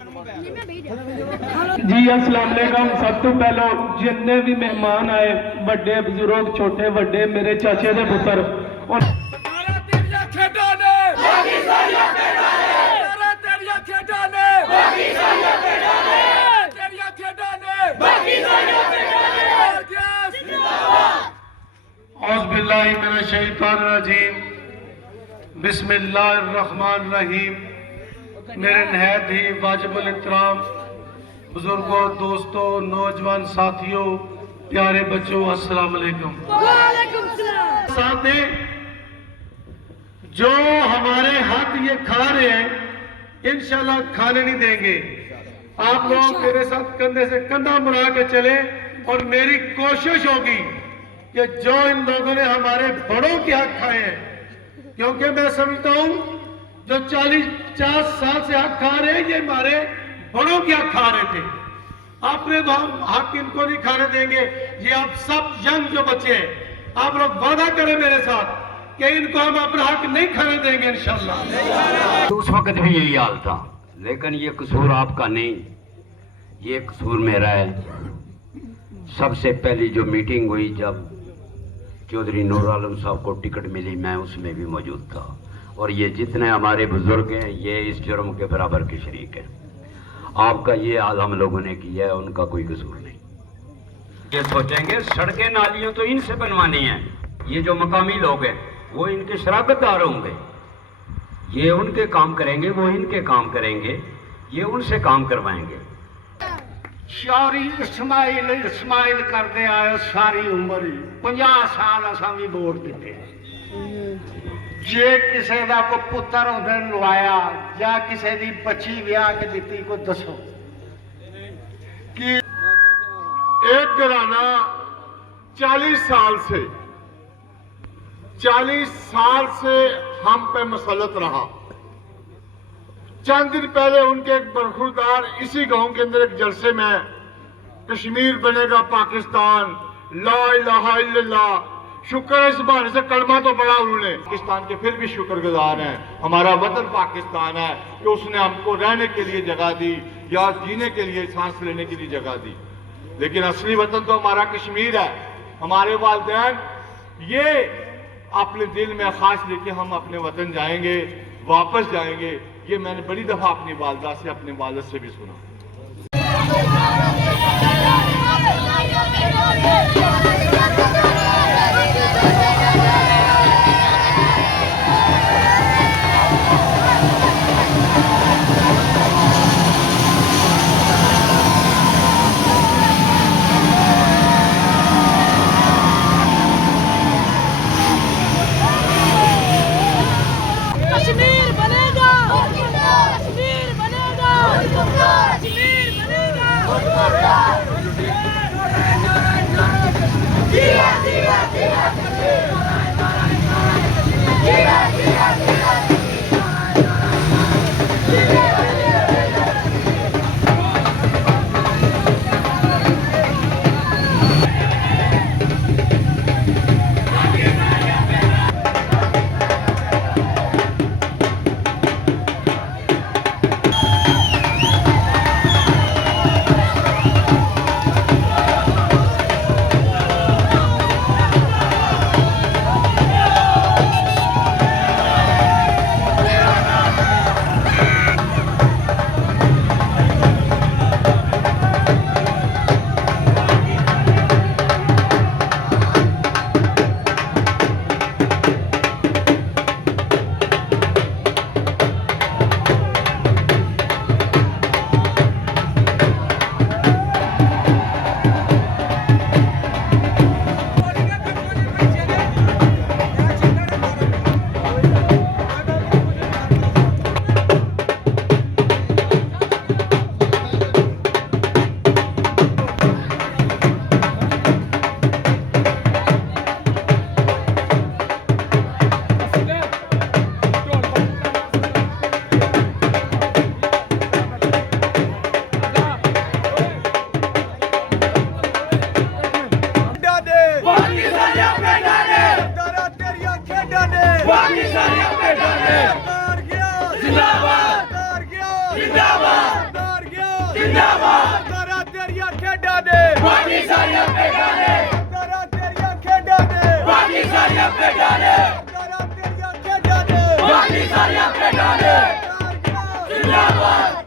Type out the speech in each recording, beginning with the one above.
जी अस्सलाम वालेकुम। सब तो पहले जिन्ने भी मेहमान आए, बड़े बुजुर्ग, छोटे बड़े, मेरे चाचे दे पुत्र और औज़ुबिल्लाहि मिनश्शैतानिर्रजीम, बिस्मिल्लाहिर्रहमानिर्रहीम। मेरे नहायत ही वाजिबुल इहतराम बुजुर्गों, दोस्तों, नौजवान साथियों, प्यारे बच्चों, अस्सलाम वालेकुम। साथ हैं जो हमारे हाथ ये खा रहे हैं, इंशाल्लाह खाने नहीं देंगे। आप लोग मेरे साथ कंधे से कंधा मिला के चले और मेरी कोशिश होगी कि जो इन लोगों ने हमारे बड़ों के हक खाए हैं, क्योंकि मैं समझता हूं जो 40-50 साल से हक खा रहे हैं, ये हमारे बड़ों के हक खा रहे थे। आपने तो हम हक इनको नहीं खाने देंगे। ये आप सब यंग जो बच्चे हैं, आप लोग वादा करें मेरे साथ कि इनको हम अपना हक नहीं खाने देंगे इंशाल्लाह। उस वक्त भी यही हाल था, लेकिन ये कसूर आपका नहीं, ये कसूर मेरा है। सबसे पहली जो मीटिंग हुई जब चौधरी नूर आलम साहब को टिकट मिली, मैं उसमें भी मौजूद था। और ये जितने हमारे बुजुर्ग हैं, ये इस जुर्म के बराबर के शरीक हैं। आपका ये हाल हम लोगों ने किया है, उनका कोई कसूर नहीं। ये सोचेंगे सड़कें नालियों तो इनसे बनवानी है, ये जो मकामी लोग हैं वो इनके शराकतदार होंगे, ये उनके काम करेंगे, वो इनके काम करेंगे, ये उनसे काम करवाएंगे। शारी इस्माइल करते आए सारी उम्र ही 50 साल असां भी वोट दिते। जे किसी का कोई पुत्र उन्हें लवाया या किसी की बच्ची ब्याह के दी, को दसो कि एक घराना 40 साल से हम पे मसलत रहा। चंद दिन पहले उनके एक बरखुरदार इसी गांव के अंदर एक जलसे में कश्मीर बनेगा पाकिस्तान, ला इलाहा इल्लल्लाह, शुक्र है इस बहाने से कलमा तो पढ़ा उन्होंने। पाकिस्तान के फिर भी शुक्रगुजार हैं, हमारा वतन पाकिस्तान है कि उसने हमको रहने के लिए जगह दी या जीने के लिए, सांस लेने के लिए जगह दी। लेकिन असली वतन तो हमारा कश्मीर है। हमारे वालिदैन ये अपने दिल में खास लेके हम अपने वतन जाएंगे, वापस जाएंगे। ये मैंने बड़ी दफा अपनी वालदा से, अपने वालिद से भी सुना। जिंदाबाद जिंदाबाद। ਸਾਰੀਆਂ ਭੇਡਾਂ ਨੇ ਕਰਾ ਤੇਰੀਆਂ ਖੇਡਾਂ ਨੇ ਬਾਕੀ ਸਾਰੀਆਂ ਭੇਡਾਂ ਨੇ ਕਰਾ ਤੇਰੀਆਂ ਖੇਡਾਂ ਨੇ ਬਾਕੀ ਸਾਰੀਆਂ ਭੇਡਾਂ ਨੇ ਜ਼ਿੰਦਾਬਾਦ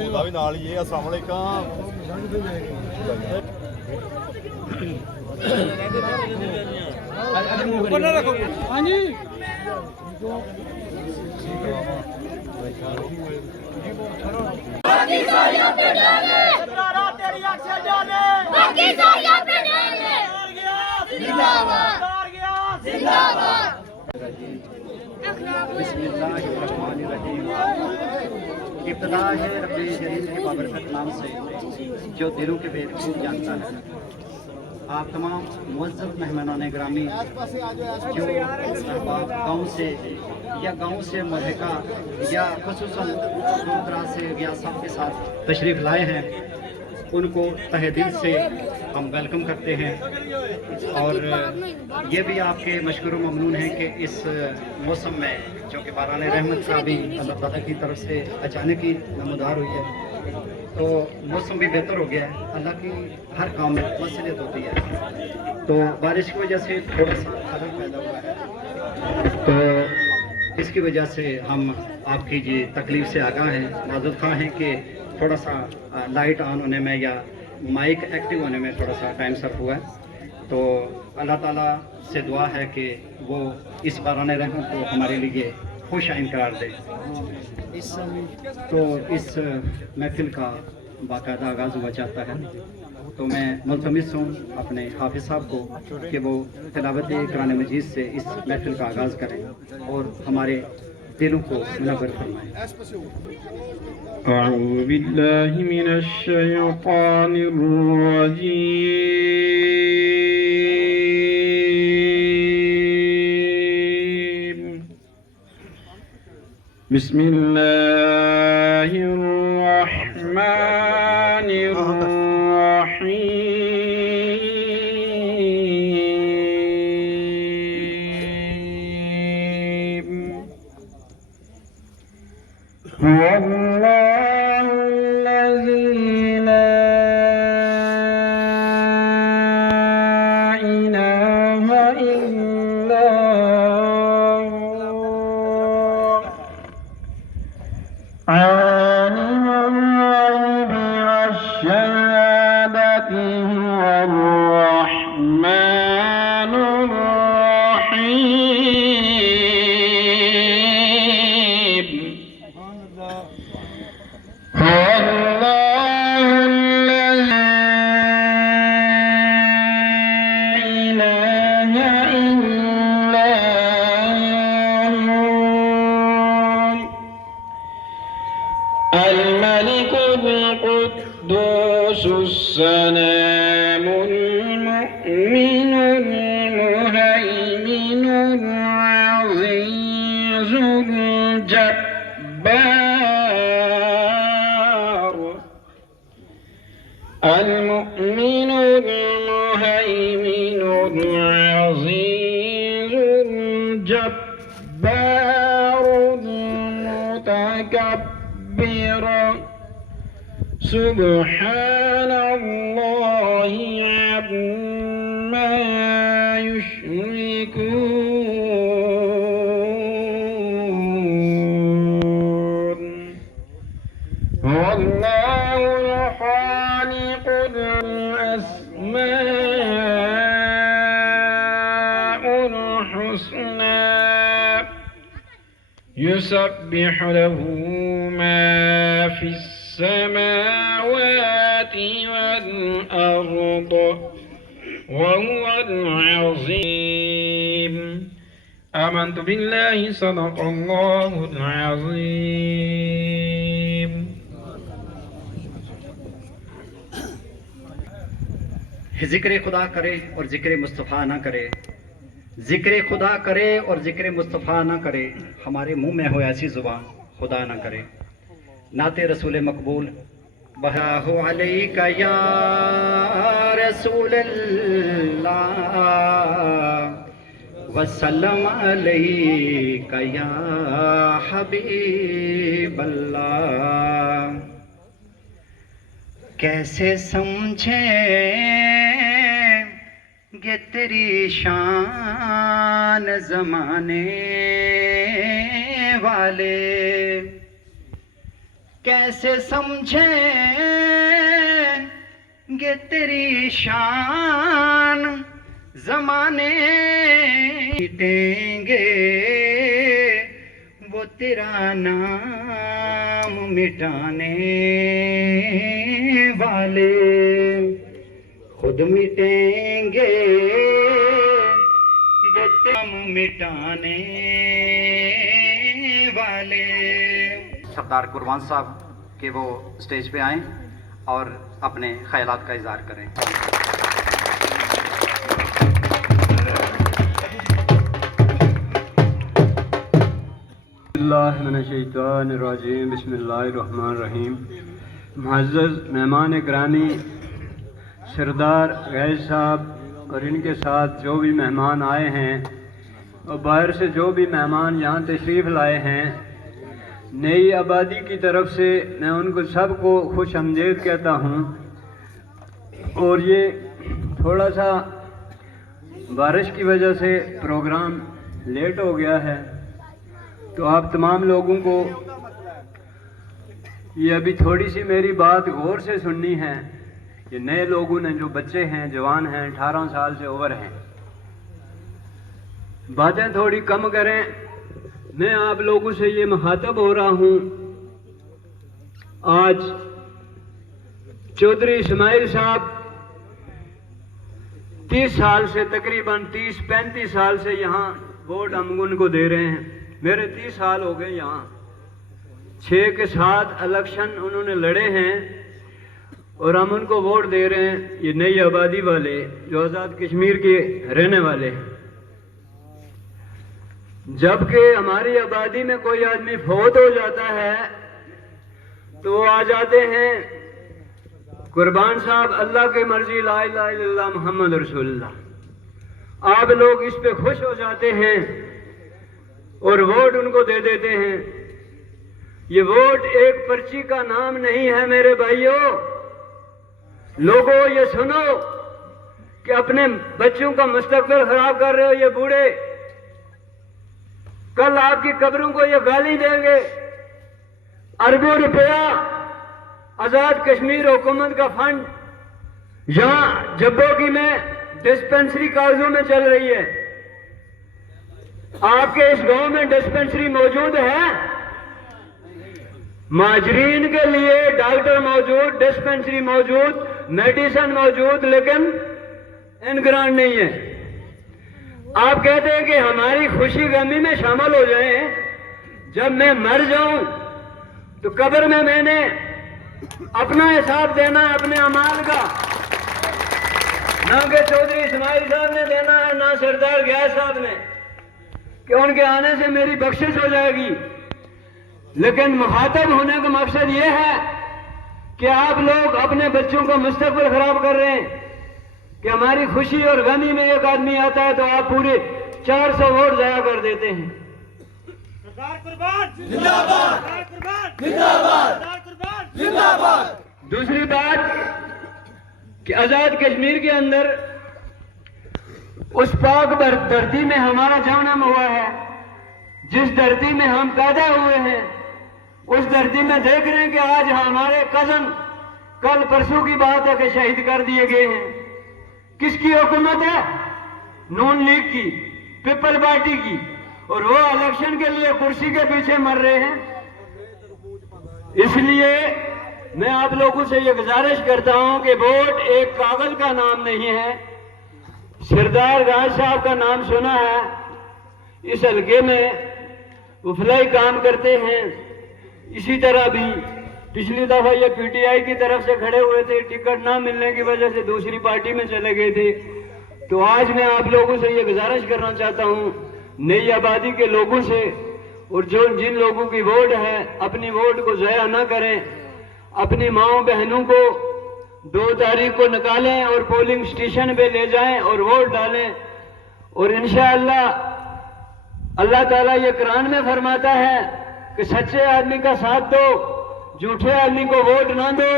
ਉਹਦਾ ਵੀ ਨਾਲ ਹੀ ਹੈ। ਅਸਲਾਮ ਅਲੈਕਮ। ਹਾਂਜੀ ਬਾਕੀ ਸਾਰੀਆਂ ਭੇਡਾਂ ਨੇ ਸਰਕਾਰਾਂ ਤੇਰੀਆਂ ਖੇਡਾਂ ਨੇ ਬਾਕੀ ਸਾਰੀਆਂ ਭੇਡਾਂ ਨੇ ਹਾਰ ਗਿਆ ਜ਼ਿੰਦਾਬਾਦ ਹਾਰ ਗਿਆ ਜ਼ਿੰਦਾਬਾਦ इब्तदा है रब्बे जलील के बाबरकत नाम से जो दिलों के भेद खूब जानता है। आप तमाम मुअज़्ज़ज़ मेहमानान ग्रामी जो अहबाब गाँव से या गाँव से महका या ख़ुसूसन दूर दराज से या सब के साथ तशरीफ़ लाए हैं, उनको तहे दिल से हम वेलकम करते हैं। और ये भी आपके मशकूर ममनून हैं कि इस मौसम में जो कि बारान रहमत का भी अल्लाह ताला की तरफ से अचानक ही नमदार हुई है, तो मौसम भी बेहतर हो गया है। अल्लाह की हर काम में मसलियत होती है, तो बारिश की वजह से थोड़ा सा खलल पैदा हुआ है, तो इसकी वजह से हम आपकी जी तकलीफ से आगाह हैं, माज़ूर खां हैं कि थोड़ा सा लाइट ऑन होने में या माइक एक्टिव होने में थोड़ा सा टाइम सर्फ हुआ है। तो अल्लाह ताला से दुआ है कि वो इस बारान रहमत को हमारे लिए खुश आइन करार दे। तो इस महफिल का बाकायदा आगाज़ हुआ चाहता है, तो मैं मुल्तमिस हूँ अपने हाफिज़ साहब को कि वो तिलावत कुरान मजीद से इस महफिल का आगाज़ करें और हमारे दिलों को मुनव्वर फरमाएं। أعوذ بالله من الشيطان الرجيم. بسم الله الرحمن الرحيم. هو الله الذي لا إله إلا هو عالم الغيب والشهادة هو الرحمن الرحيم. هو الله الذي لا إله إلا هو الملك القدوس السلام المؤمن المهيمن العزيز الجبار. المؤمن المهيمن العزيز الجبار المتكبر. سبحان الله عما يشركون. هو الله الخالق الأسماء الحسنى يسبح له ما في السماوات والأرض وهو العظيم. آمنت بالله صدق الله العظيم. ذکر خدا کرے اور ذکر مصطفیٰ نہ کرے، ذکر خدا کرے اور ذکر مصطفیٰ نہ کرے، ہمارے منہ میں ہو ایسی زبان خدا نہ کرے. نعت رسول مقبول. بہاہ علیک یا رسول اللہ وسلم علیک یا حبیب اللہ. کیسے سمجھیں گے تیری شان زمانے والے، کیسے سمجھیں گے تیری شان زمانے. مٹیں گے وہ تیرا نام مٹانے والے، خود مٹیں گے وہ تم مٹانے والے. سردار قربان صاحب کہ وہ اسٹیج پہ آئیں اور اپنے خیالات کا اظہار کریں. اللہ من الشیطان الرجیم. بسم اللہ الرحمن الرحیم. معزز مہمان گرامی سردار غیث صاحب اور ان کے ساتھ جو بھی مہمان آئے ہیں اور باہر سے جو بھی مہمان یہاں تشریف لائے ہیں، نئی آبادی کی طرف سے میں ان کو سب کو خوش آمدید کہتا ہوں. اور یہ تھوڑا سا بارش کی وجہ سے پروگرام لیٹ ہو گیا ہے، تو آپ تمام لوگوں کو یہ ابھی تھوڑی سی میری بات غور سے سننی ہے. یہ نئے لوگوں نے جو بچے ہیں، جوان ہیں، 18 سال سے اوور ہیں، باتیں تھوڑی کم کریں. میں آپ لوگوں سے یہ مخاطب ہو رہا ہوں. آج चौधरी इस्माइल साहब 30 साल से, तकरीबन 30-35 साल से यहाँ वोट हम उनको दे रहे हैं। मेरे 30 साल हो गए यहाँ। 6 के 7 इलेक्शन उन्होंने लड़े हैं और हम उनको वोट दे रहे हैं। ये नई आबादी वाले जो आज़ाद कश्मीर के रहने वाले हैं। जबकि हमारी आबादी में कोई आदमी फौत हो जाता है तो वो आ जाते हैं कुर्बान साहब अल्लाह की मर्जी, ला इलाहा इल्लल्लाह मोहम्मद रसूलुल्लाह। आप लोग इस पे खुश हो जाते हैं और वोट उनको दे देते हैं। ये वोट एक पर्ची का नाम नहीं है मेरे भाइयों। लोगों ये सुनो कि अपने बच्चों का मुस्तकबिल खराब कर रहे हो ये बूढ़े। कल आपकी कब्रों को ये गाली देंगे। अरबों रुपया आजाद कश्मीर हुकूमत का फंड यहां जब्बोगी में डिस्पेंसरी कागजों में चल रही है। आपके इस गांव में डिस्पेंसरी मौजूद है? माजरीन के लिए डॉक्टर मौजूद, डिस्पेंसरी मौजूद, मेडिसिन मौजूद, लेकिन इन ग्रांट नहीं है। आप कहते हैं कि हमारी खुशी गमी में शामिल हो जाएं। जब मैं मर जाऊं तो कब्र में मैंने अपना हिसाब देना है अपने अमाल का, ना कि चौधरी इस्माइल साहब ने देना है, ना सरदार गैस साहब ने, कि उनके आने से मेरी बख्शिश हो जाएगी। लेकिन मुखातब होने का मकसद ये है कि आप लोग अपने बच्चों का मुस्तकबिल खराब कर रहे हैं कि हमारी खुशी और गमी में एक आदमी आता है तो आप पूरे 400 वोट जाया कर देते हैं। दूसरी बात कि आजाद कश्मीर के अंदर उस पाक धरती में हमारा जन्म हुआ है, जिस धरती में हम पैदा हुए हैं, उस धरती में देख रहे हैं कि आज हमारे कजन, कल परसों की बात है कि शहीद कर दिए गए हैं। किसकी हुकूमत है? नून लीग की, पीपल पार्टी की, और वो इलेक्शन के लिए कुर्सी के पीछे मर रहे हैं। इसलिए मैं आप लोगों से ये गुजारिश करता हूं कि वोट एक कागज का नाम नहीं है। सरदार गाज साहब का नाम सुना है, इस हल्के में वो फलाई काम करते हैं। इसी तरह भी पिछली दफा ये पीटीआई की तरफ से खड़े हुए थे, टिकट ना मिलने की वजह से दूसरी पार्टी में चले गए थे। तो आज मैं आप लोगों से ये गुजारिश करना चाहता हूँ, नई आबादी के लोगों से, और जो जिन लोगों की वोट है, अपनी वोट को ज़ाया ना करें। अपनी माओ बहनों को 2 तारीख को निकालें और पोलिंग स्टेशन पे ले जाएं और वोट डालें। और इंशाअल्लाह अल्लाह ताला ये कुरान में फरमाता है कि सच्चे आदमी का साथ दो, झूठे आदमी को वोट ना दो।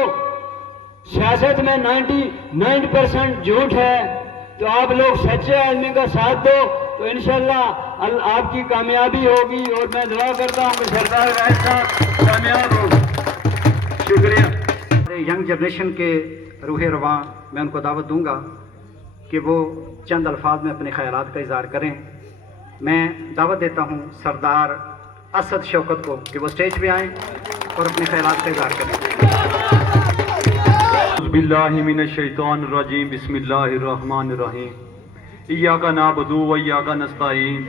सियासत में 99% झूठ है, तो आप लोग सच्चे आदमी का साथ दो तो इंशाअल्लाह आपकी कामयाबी होगी। और मैं दुआ करता हूँ कि सरदार गाज साहब कामयाब हो। शुक्रिया। यंग जनरेशन के रूह रवां मैं उनको दावत दूंगा कि वो चंद अल्फाज में अपने ख्यालात का इज़हार करें। मैं दावत देता हूँ सरदार असद शौकत को कि वो स्टेज पे आएँ और अपने ख्यालात का इज़हार करें। बिस्मिल्लाहिमिनश्शैतानिर्रजीम, बिस्मिल्लाहिर्रहमानिर्रहीम। इय्याका नाबुदु व इय्याका नस्तईन।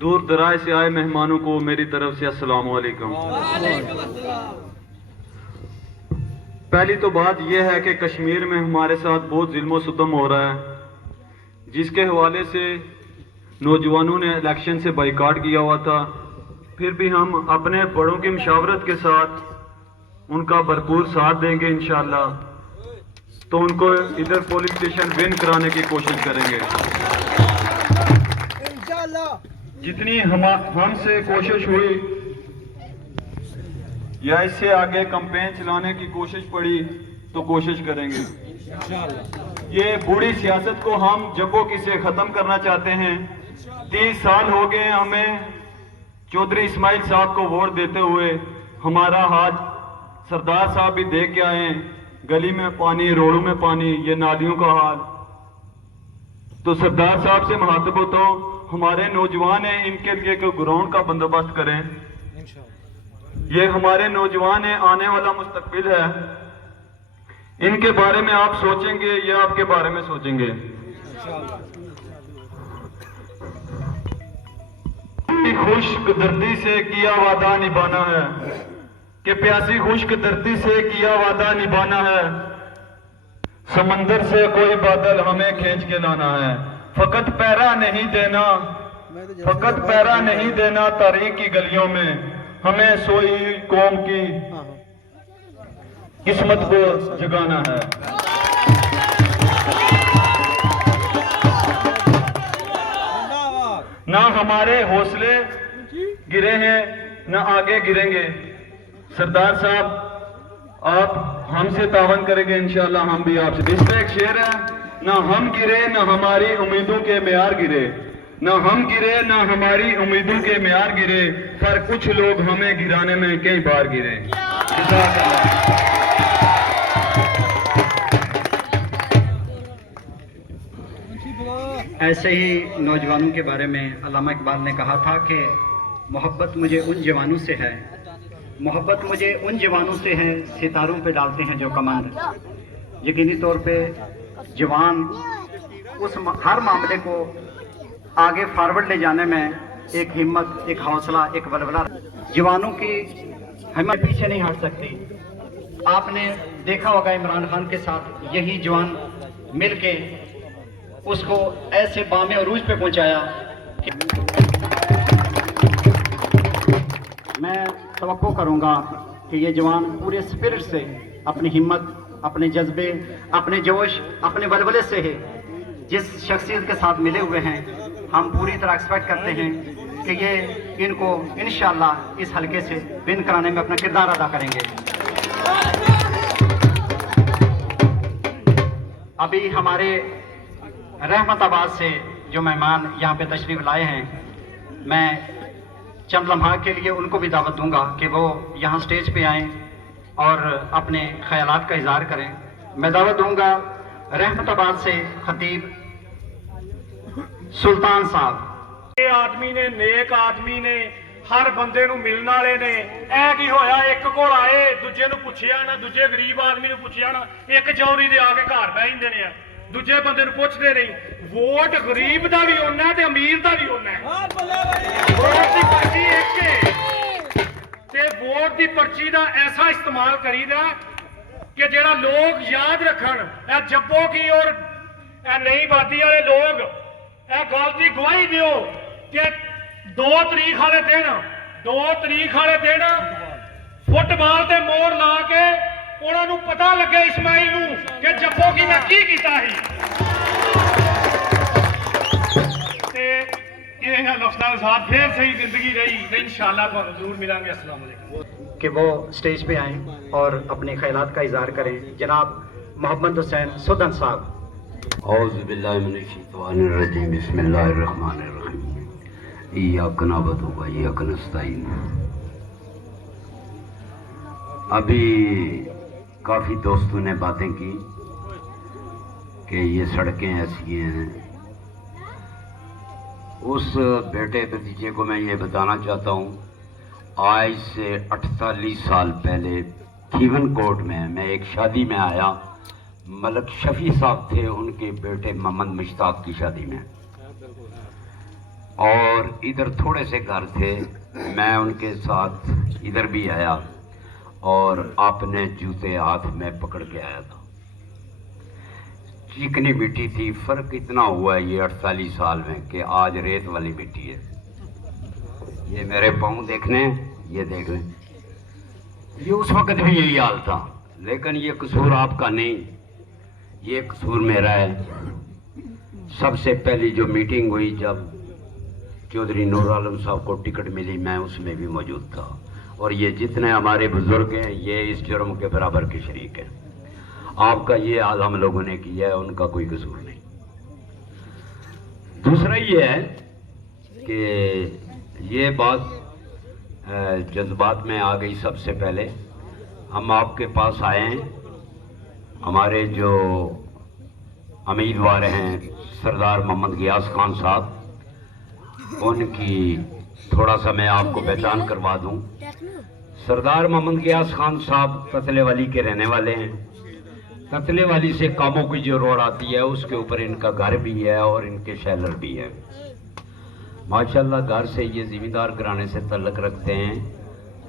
दूर दराज से आए मेहमानों को मेरी तरफ से अस्सलाम वालेकुम। पहली तो बात यह है कि कश्मीर में हमारे साथ बहुत जुल्म सितम हो रहा है, जिसके हवाले से नौजवानों ने इलेक्शन से बाइकाट किया हुआ था। फिर भी हम अपने बड़ों की मशावरत के साथ उनका भरपूर साथ देंगे इंशाअल्लाह। तो उनको इधर पोलिंग स्टेशन विन कराने की कोशिश करेंगे। जितनी हमसे कोशिश हुई या इससे आगे कैंपेन चलाने की कोशिश पड़ी तो कोशिश करेंगे। ये बूढ़ी सियासत को हम जब्बों से ख़त्म करना चाहते हैं। 30 साल हो गए हमें चौधरी इस्माइल साहब को वोट देते हुए। हमारा हाथ सरदार साहब भी देख के आए, गली में पानी, रोडों में पानी, ये नालियों का हाल। तो सरदार साहब से मुखातिब हो तो हमारे नौजवान हैं, इनके लिए कोई ग्राउंड का बंदोबस्त करें। ये हमारे नौजवान हैं, आने वाला मुस्तकबिल है। ان کے بارے میں آپ سوچیں گے یا آپ کے بارے میں سوچیں گے؟ خشک دھرتی سے کیا وعدہ نبھانا ہے کہ پیاسی خشک دھرتی سے کیا وعدہ نبھانا ہے، سمندر سے کوئی بادل ہمیں کھینچ کے لانا ہے، فقط پیرا نہیں دینا تاریخ کی گلیوں میں، ہمیں سوئی قوم کی قسمت کو جگانا ہے۔ نہ ہمارے حوصلے گرے ہیں نہ آگے گریں گے۔ سردار صاحب آپ ہم سے تعاون کریں گے انشاءاللہ، ہم بھی آپ سے۔ اس پہ ایک شعر ہے، نہ ہم گرے نہ ہماری امیدوں کے معیار گرے، نہ ہم گرے نہ ہماری امیدوں کے معیار گرے، پر کچھ لوگ ہمیں گرانے میں کئی بار گرے۔ جزاک اللہ۔ ایسے ہی نوجوانوں کے بارے میں علامہ اقبال نے کہا تھا کہ محبت مجھے ان جوانوں سے ہے، محبت مجھے ان جوانوں سے ہے، ستاروں پہ ڈالتے ہیں جو کماند۔ یقینی طور پہ جوان اس ہر معاملے کو آگے فارورڈ لے جانے میں ایک ہمت، ایک حوصلہ، ایک ولولہ، جوانوں کی ہمت پیچھے نہیں ہٹ سکتی۔ آپ نے دیکھا ہوگا عمران خان کے ساتھ یہی جوان مل کے اس کو ایسے بام عروج پہ پہنچایا کہ میں توقع کروں گا کہ یہ جوان پورے اسپرٹ سے، اپنی ہمت، اپنے جذبے، اپنے جوش، اپنے ولولے سے ہے جس شخصیت کے ساتھ ملے ہوئے ہیں، ہم پوری طرح ایکسپیکٹ کرتے ہیں کہ یہ ان کو انشاءاللہ اس حلقے سے ون کرانے میں اپنا کردار ادا کریں گے۔ ابھی ہمارے رحمت آباد سے جو مہمان یہاں پہ تشریف لائے ہیں، میں چند لمحات کے لیے ان کو بھی دعوت دوں گا کہ وہ یہاں سٹیج پہ آئیں اور اپنے خیالات کا اظہار کریں۔ میں دعوت دوں گا رحمت آباد سے خطیب سلطان صاحب۔ یہ آدمی نے، نیک آدمی نے، ہر بندے نو ملن والے نے، اے کی ہویا ایک کول آئے دوجے نو پوچھیا نہ، دوجے غریب آدمی نو پوچھیا نہ، ایک جوری دے آ کے گھر بہ جاندے نے، دوجے بندے نو پوچھدے نہیں۔ ووٹ غریب دا بھی ہونا ہے تے امیر دا بھی ہونا ہے۔ ووٹ دی پرچی ایک ہے تے ووٹ دی پرچی دا ایسا استعمال کری دا کہ جڑا لوگ یاد رکھن، اے جبو کی اور اے نئی بادی والے لوگ اے گل دی گواہی دیو کہ 2 تاریخ والے دن فٹ بال تے مور لا کے انہوں نے پتا لگے اسماعیل نو کہ جبو کی میں کی کیتا ہی۔ یہ لفظاں ساتھ پھر صحیح زندگی رہی، انشاءاللہ تو ضرور ملیں گے۔ السلام علیکم۔ کہ وہ سٹیج پہ آئیں اور اپنے خیالات کا اظہار کریں۔ جناب محمد حسین سدن صاحب۔ اعوذ باللہ من الشیطان الرجیم، بسم اللہ الرحمن الرحیم، ایاک نعبد و ایاک نستعین۔ ابھی کافی دوستوں نے باتیں کی کہ یہ سڑکیں ایسی ہیں۔ اس بیٹے بھتیجے کو میں یہ بتانا چاہتا ہوں، آج سے 48 سال پہلے تھیون کوٹ میں ایک شادی میں آیا، ملک شفیع صاحب تھے، ان کے بیٹے محمد مشتاق کی شادی میں، اور ادھر تھوڑے سے گھر تھے، میں ان کے ساتھ ادھر بھی آیا اور آپ نے جوتے ہاتھ میں پکڑ کے آیا تھا۔ چکنی مٹی تھی، فرق اتنا ہوا ہے یہ 48 سال میں کہ آج ریت والی مٹی ہے۔ یہ میرے پاؤں دیکھنے، یہ دیکھ لیں، یہ اس وقت بھی یہی حال تھا، لیکن یہ قصور آپ کا نہیں، یہ قصور میرا ہے۔ سب سے پہلی جو میٹنگ ہوئی جب چودھری نور عالم صاحب کو ٹکٹ ملی، میں اس میں بھی موجود تھا، اور یہ جتنے ہمارے بزرگ ہیں یہ اس جرم کے برابر کے شریک ہیں۔ آپ کا یہ حال ہم لوگوں نے کیا ہے، ان کا کوئی قصور نہیں۔ دوسرا یہ ہے کہ یہ بات جذبات میں آ گئی۔ سب سے پہلے ہم آپ کے پاس آئے ہیں، ہمارے جو امیدوار ہیں سردار محمد غیاث خان صاحب، ان کی تھوڑا سا میں آپ کو پہچان کروا دوں۔ سردار محمد غیاث خان صاحب فتلے والی کے رہنے والے ہیں، ततले वाली से कामों की जो रोड आती है उसके ऊपर इनका घर भी है और इनके शैलर भी है। माशाल्लाह घर से ये ज़मींदार घराने से तल्लक रखते हैं।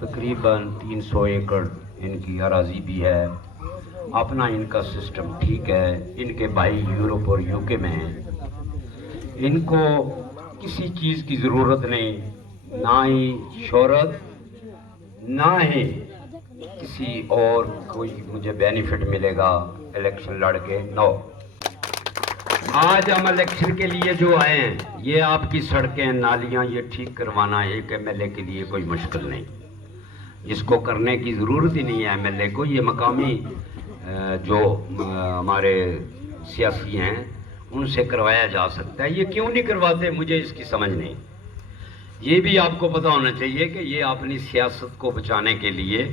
तकरीबन 300 एकड़ इनकी अराजी भी है। अपना इनका सिस्टम ठीक है। इनके भाई यूरोप और यूके में हैं। इनको किसी चीज़ की ज़रूरत नहीं, ना ही शोहरत, ना ही किसी और कोई मुझे बेनिफिट मिलेगा इलेक्शन लड़ के। नो, आज हम इलेक्शन के लिए जो आए हैं, ये आपकी सड़कें नालियां ये ठीक करवाना एक एमएलए के लिए कोई मुश्किल नहीं। इसको करने की ज़रूरत ही नहीं है एमएलए को। ये मकामी जो हमारे सियासी हैं उनसे करवाया जा सकता है। ये क्यों नहीं करवाते मुझे इसकी समझ नहीं। ये भी आपको पता होना चाहिए कि ये अपनी सियासत को बचाने के लिए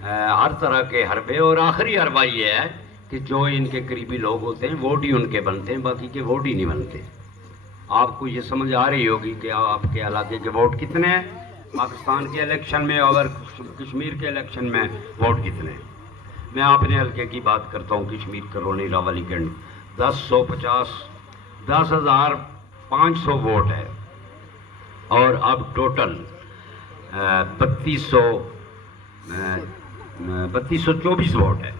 हर तरह के हरबे, और आखिरी हरबा ये है कि जो इनके करीबी लोग होते हैं वोट ही उनके बनते हैं, बाकी के वोट ही नहीं बनते। आपको ये समझ आ रही होगी कि आपके इलाके के वोट कितने हैं पाकिस्तान के इलेक्शन में और कश्मीर के इलेक्शन में वोट कितने हैं। मैं अपने हल्के की बात करता हूँ, कश्मीर करोनी रावलीगंज 10,500 वोट है और अब टोटल 3224 वोट है।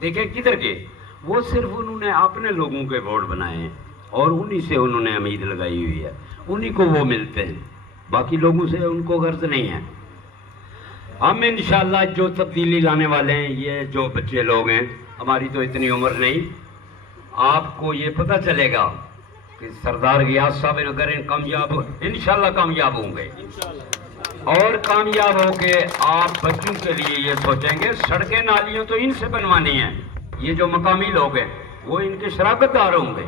देखें किधर के, वो सिर्फ उन्होंने अपने लोगों के वोट बनाए हैं और उन्हीं से उन्होंने उम्मीद लगाई हुई है, उन्हीं को वो मिलते हैं, बाकी लोगों से उनको गर्ज नहीं है। हम इंशाल्लाह जो तब्दीली लाने वाले हैं, ये जो बच्चे लोग हैं, हमारी तो इतनी उम्र नहीं, आपको ये पता चलेगा कि सरदार गियास साहब अगर इंशाल्लाह कामयाब होंगे और कामयाब होके आप बच्चों के लिए ये सोचेंगे सड़कें नालियां तो इनसे बनवानी हैं। ये जो मकामी लोग हैं वो इनके शराकतदार होंगे,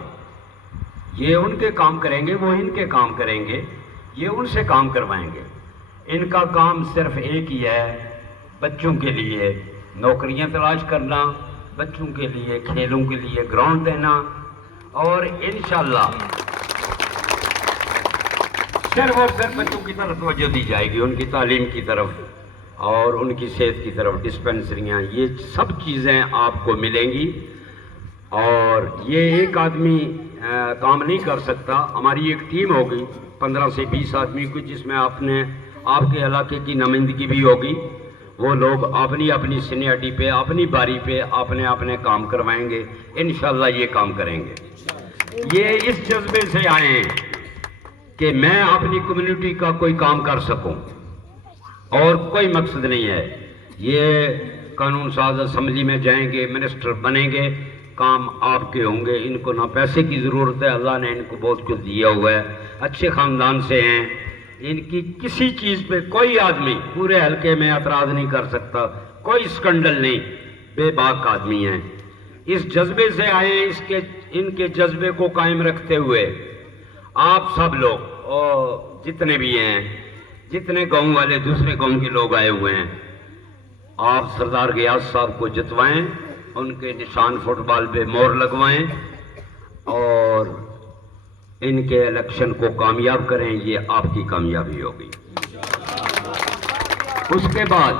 ये उनके काम करेंगे, वो इनके काम करेंगे, ये उनसे काम करवाएंगे। इनका काम सिर्फ एक ही है, बच्चों के लिए नौकरियां तलाश करना, बच्चों के लिए खेलों के लिए ग्राउंड देना, और इंशाल्लाह सिर्फ और सिर्फ बच्चों की तरफ तवज्जो दी जाएगी, उनकी तालीम की तरफ और उनकी सेहत की तरफ, डिस्पेंसरियाँ, ये सब चीज़ें आपको मिलेंगी। और ये एक आदमी काम नहीं कर सकता, हमारी एक टीम होगी 15 से 20 आदमी की, जिसमें आपके इलाके की नुमाइंदगी भी होगी। वो लोग अपनी अपनी सीनियरिटी पे, अपनी बारी पे अपने काम करवाएंगे। इंशाल्लाह ये काम करेंगे। ये इस जज्बे से आए हैं कि मैं अपनी कम्युनिटी का कोई काम कर सकूं, और कोई मकसद नहीं है। ये कानून साज असम्बली में जाएंगे, मिनिस्टर बनेंगे, काम आपके होंगे। इनको ना पैसे की ज़रूरत है, अल्लाह ने इनको बहुत कुछ दिया हुआ है, अच्छे ख़ानदान से हैं। इनकी किसी चीज़ पे कोई आदमी पूरे हल्के में एतराज़ नहीं कर सकता, कोई स्कैंडल नहीं, बेबाक आदमी हैं। इस जज्बे से आए, इनके जज्बे को कायम रखते हुए आप सब लोग और जितने भी हैं, जितने गांव वाले दूसरे गांव के लोग आए हुए हैं, आप सरदार गियास साहब को जितवाएं, उनके निशान फुटबॉल पे मोहर लगवाएं और इनके इलेक्शन को कामयाब करें। ये आपकी कामयाबी होगी। उसके बाद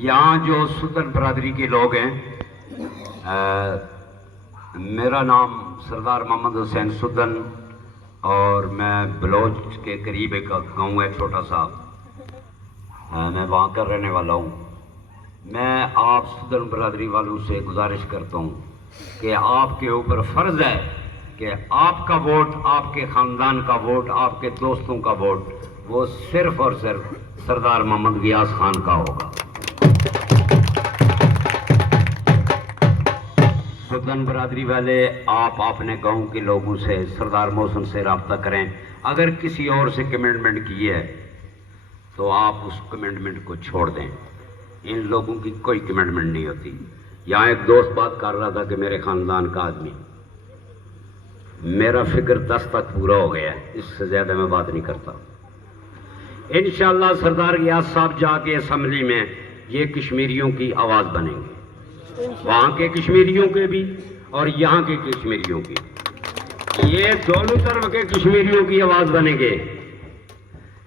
यहाँ जो सुदन बरादरी के लोग हैं, मेरा नाम सरदार मोहम्मद हुसैन सुदन और मैं बलोच के करीब एक गाँव है छोटा सा, मैं वहाँ का रहने वाला हूँ। मैं आप सुदन बरादरी वालों से गुजारिश करता हूँ कि आपके ऊपर फ़र्ज़ है कि आपका वोट, आपके ख़ानदान का वोट, आपके दोस्तों का वोट, वो सिर्फ और सिर्फ सरदार मोहम्मद गियास खान का होगा। सुदन बरादरी वाले, आप अपने गांव के लोगों से, सरदार मोहसिन से रब्ता करें। अगर किसी और से कमिटमेंट की है तो आप उस कमिटमेंट को छोड़ दें। इन लोगों की कोई कमिटमेंट नहीं होती। यहाँ एक दोस्त बात कर रहा था कि मेरे ख़ानदान का आदमी, मेरा फिक्र 10 तक पूरा हो गया है, इससे ज़्यादा मैं बात नहीं करता। इंशाअल्लाह सरदार गियास साहब जाके असम्बली में ये कश्मीरियों की आवाज़ बनेंगे, वहाँ के कश्मीरियों के भी और यहाँ के कश्मीरियों की। ये दोनों तरफ के कश्मीरियों की आवाज़ बनेंगे,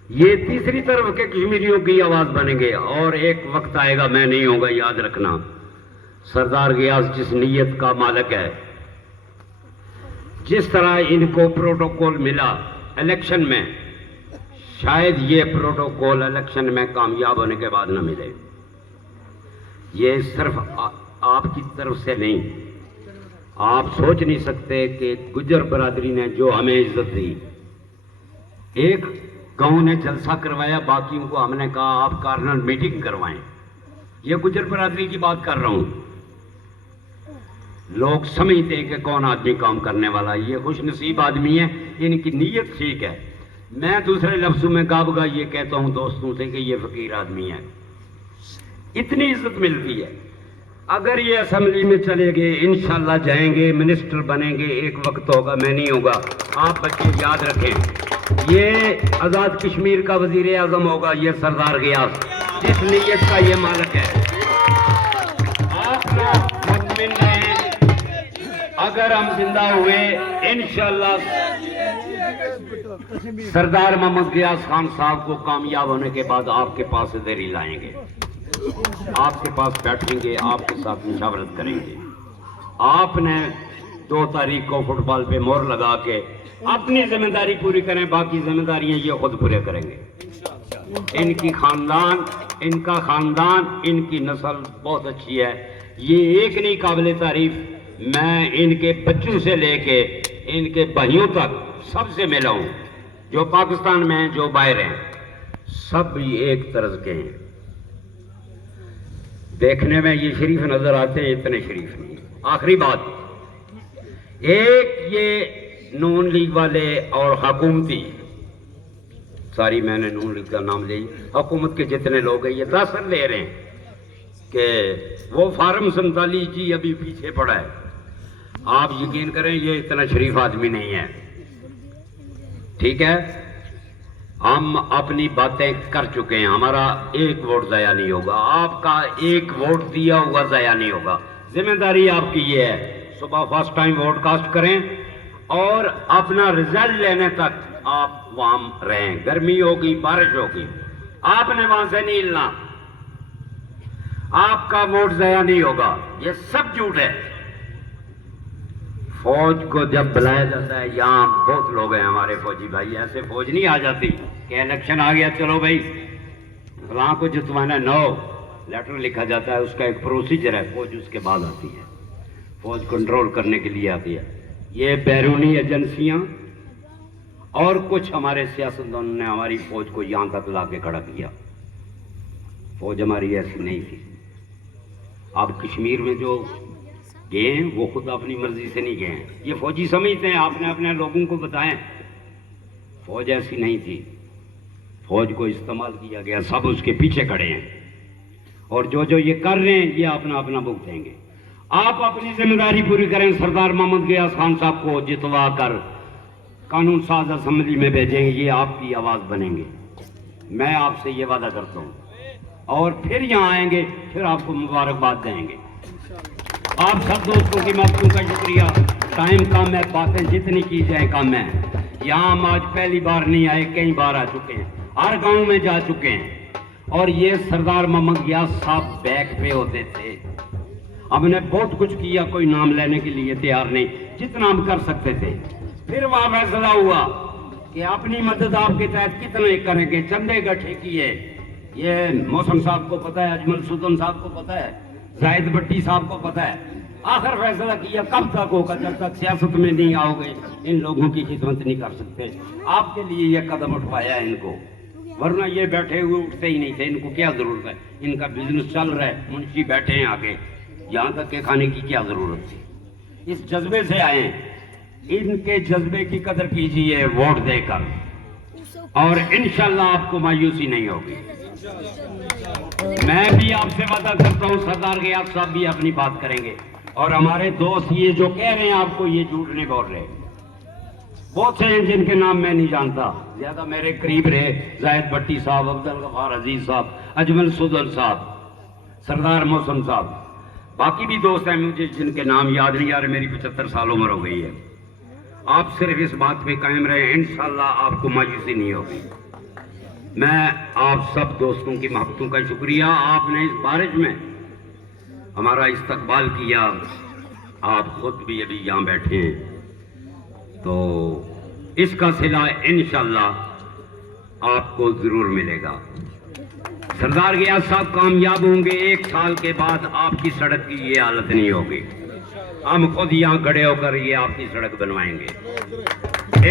ये तीसरी तरफ के कश्मीरियों की आवाज़ बनेंगे। और एक वक्त आएगा, मैं नहीं होगा, याद रखना, सरदार गयास जिस नीयत का मालिक है, जिस तरह इनको प्रोटोकॉल मिला इलेक्शन में, शायद ये प्रोटोकॉल इलेक्शन में कामयाब होने के बाद न मिले। ये सिर्फ आपकी तरफ से नहीं, आप सोच नहीं सकते कि गुज्जर बरादरी ने जो हमें इज्जत दी। एक गांव ने जलसा करवाया, बाकियों को हमने कहा आप कार्नल मीटिंग करवाएं। ये गुज्जर बरादरी की बात कर रहा हूं। लोग समझते हैं कि कौन आदमी काम करने वाला, ये खुश नसीब आदमी है, इनकी नीयत ठीक है। मैं दूसरे लफ्जों में गाबगा ये कहता हूं दोस्तों से कि ये फकीर आदमी है। इतनी इज्जत मिलती है। अगर ये असेंबली में चले गए, इंशाल्लाह जाएंगे, मिनिस्टर बनेंगे, एक वक्त होगा, मैं नहीं होगा। आप बच्चे याद रखें, ये आज़ाद कश्मीर का वजीर आजम होगा, ये सरदार गयास, जिस नीयत का ये मालिक है। आप लोग मुतमिन रहें, अगर हम जिंदा हुए इंशाल्लाह सरदार मोहम्मद गयास खान साहब को कामयाब होने के बाद आपके पास देरी लाएंगे, आपके पास बैठेंगे, आपके साथ मुशावरत करेंगे। आपने 2 तारीख को फुटबॉल पे मोहर लगा के अपनी जिम्मेदारी पूरी करें, बाकी जिम्मेदारियां ये खुद पूरे करेंगे। इनका खानदान, इनकी नस्ल बहुत अच्छी है, ये एक नहीं काबिल तारीफ। मैं इनके बच्चों से लेके इनके भाइयों तक सबसे मिला हूं, जो पाकिस्तान में हैं, जो बाहर हैं, सब एक तरह के हैं। देखने में ये शरीफ नजर आते हैं, इतने शरीफ नहीं। आखिरी बात, एक ये नून लीग वाले और हुकूमती, सारी मैंने नून लीग का नाम ली, हुकूमत के जितने लोग हैं ये तासर ले रहे हैं कि वो फार्म 47 जी अभी पीछे पड़ा है। आप यकीन करें ये इतना शरीफ आदमी नहीं है। ठीक है, हम अपनी बातें कर चुके हैं, हमारा एक वोट ज़ाया नहीं होगा, आपका एक वोट दिया हुआ ज़ाया नहीं होगा। जिम्मेदारी आपकी ये है, सुबह फर्स्ट टाइम वोट कास्ट करें और अपना रिजल्ट लेने तक आप वहां रहें। गर्मी होगी, बारिश होगी, आपने वहां से नहीं हिलना, आपका वोट ज़ाया नहीं होगा। ये सब झूठ है। फौज को जब बुलाया जाता है, यहाँ बहुत लोग हैं हमारे फौजी भाई, ऐसे फौज नहीं आ जाती कि इलेक्शन आ गया चलो भाई फलां को जितवाना। नो, लेटर लिखा जाता है, उसका एक प्रोसीजर है, फौज उसके बाद आती है, फौज कंट्रोल करने के लिए आती है। ये बैरूनी एजेंसियां और कुछ हमारे सियासतदानों ने हमारी फौज को यहाँ तक ला के खड़ा किया। फौज हमारी ऐसी नहीं थी। आप कश्मीर में जो गए हैं वो खुद अपनी मर्जी से नहीं गए हैं, ये फौजी समझते हैं, आपने अपने लोगों को बताएं। फौज ऐसी नहीं थी, फौज को इस्तेमाल किया गया, सब उसके पीछे खड़े हैं और जो जो ये कर रहे हैं ये अपना अपना भुगतेंगे। आप अपनी जिम्मेदारी पूरी करें, सरदार मोहम्मद गयास खान साहब को जितवा कर कानून साज असेंबली में भेजेंगे, ये आपकी आवाज बनेंगे, मैं आपसे ये वादा करता हूं। और फिर यहाँ आएंगे, फिर आपको मुबारकबाद देंगे। आप सब दोस्तों की मदद का शुक्रिया। टाइम कम है, बातें जितनी की जाए कम है। यहाँ हम आज पहली बार नहीं आए, कई बार आ चुके हैं, हर गांव में जा चुके हैं। और ये सरदार मोहम्मद गयास साहब बैक पे होते थे, हमने बहुत कुछ किया, कोई नाम लेने के लिए तैयार नहीं, जितना हम कर सकते थे। फिर वहां फैसला हुआ कि अपनी मदद आपके तहत कितने करेंगे, चंदे इकट्ठे किए। ये मौसम साहब को पता है, अजमल सुल्तान साहब को पता है, जाहिद भट्टी साहब को पता है। आखिर फैसला किया कब तक होगा, जब तक सियासत में नहीं आओगे इन लोगों की खिदमत नहीं कर सकते। आपके लिए ये कदम उठवाया है इनको, वरना ये बैठे हुए उठते ही नहीं थे। इनको क्या जरूरत है, इनका बिजनेस चल रहा है, मुंशी बैठे हैं आगे, यहाँ तक के खाने की क्या जरूरत थी। इस जज्बे से आए, इनके जज्बे की कदर कीजिए वोट देकर, और इंशाल्लाह आपको मायूसी नहीं होगी। मैं भी आपसे वादा करता हूँ, सरदार गयास साहब भी अपनी बात करेंगे, और हमारे दोस्त ये जो कह रहे हैं आपको, ये झूठ नहीं बोल रहे। बहुत से हैं जिनके नाम मैं नहीं जानता, ज्यादा मेरे करीब रहे, जाहिद भट्टी साहब, अब्दुल गफार अजीज साहब, अजमल सुल्तान साहब, सरदार मौसम साहब, बाकी भी दोस्त हैं मुझे जिनके नाम याद नहीं आ रहे। मेरी 75 साल उम्र हो गई है। आप सिर्फ इस बात पे कायम रहे, इंशाल्लाह आपको मायूसी नहीं होगी। मैं आप सब दोस्तों की मोहब्बतों का शुक्रिया। आपने इस बारिश में हमारा इस्तकबाल किया, आप खुद भी अभी यहाँ बैठे हैं, तो इसका सिला इंशाअल्लाह आपको ज़रूर मिलेगा। सरदार गियास साहब कामयाब होंगे, 1 साल के बाद आपकी सड़क की ये हालत नहीं होगी। हम खुद यहाँ खड़े होकर ये आपकी सड़क बनवाएंगे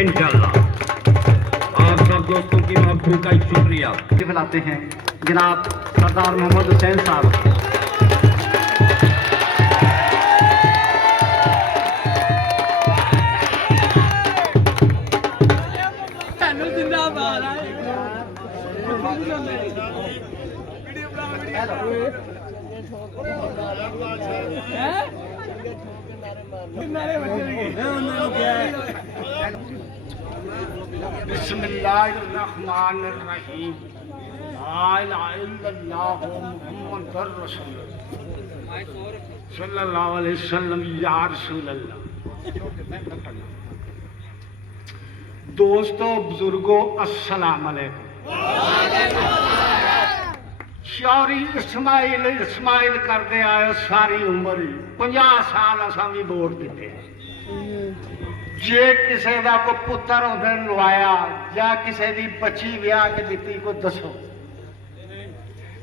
इंशाअल्लाह। आप सब दोस्तों की महबूब का शुक्रिया। बुलाते हैं जनाब सरदार मोहम्मद हुसैन साहब। बिस्मिल्लाहिर्रहमानिर्रहीम। ला इलाहा इल्लल्लाह मुहम्मदुर रसूलुल्लाह सल्लल्लाहु अलैहि वसल्लम। या रसूल अल्लाह। दोस्तों, बुजुर्गों, अस्सलाम अलैकुम। शौरी इस्माइल करते आए सारी उम्र ही 50 साल असां भी वोट दिते। जे किसी का कोई पुत्र होंदे लवाया या किसी की बच्ची विआह के दिती, को दसो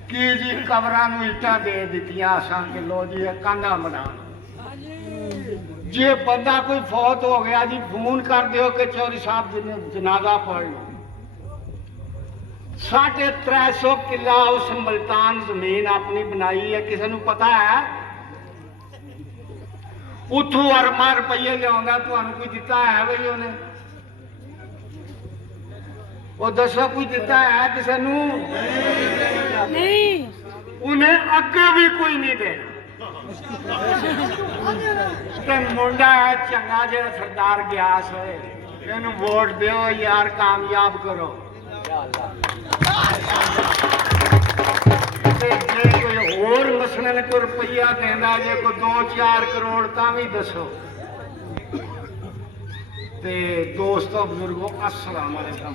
कि जी कबरां नूं ईटां दे दित्तियां असां कि लो जी कांधा बना। जे बंदा कोई फौत हो गया जी, फोन कर दियो कि चौधरी साहब जनाजा पढ़ लो। 350 किला उस मुल्तान जमीन अपनी बनाई है, किसी को पता है? उठू अरबा रुपये लिया तुहानू कोई दिता है बई उन्हें? वो दसो कोई दिता है किसी नू? नहीं। उन्हें अगे भी कोई नहीं देना। मुंडा है चंगा जो सरदार गियास है, इन वोट दो यार, कामयाब करो। जे कोई होर मसलन कोई रुपया देना, जे कोई 2-4 करोड़ भी दसो। ते दोस्तों, बुजुर्गों, अस्सलाम वालेकुम।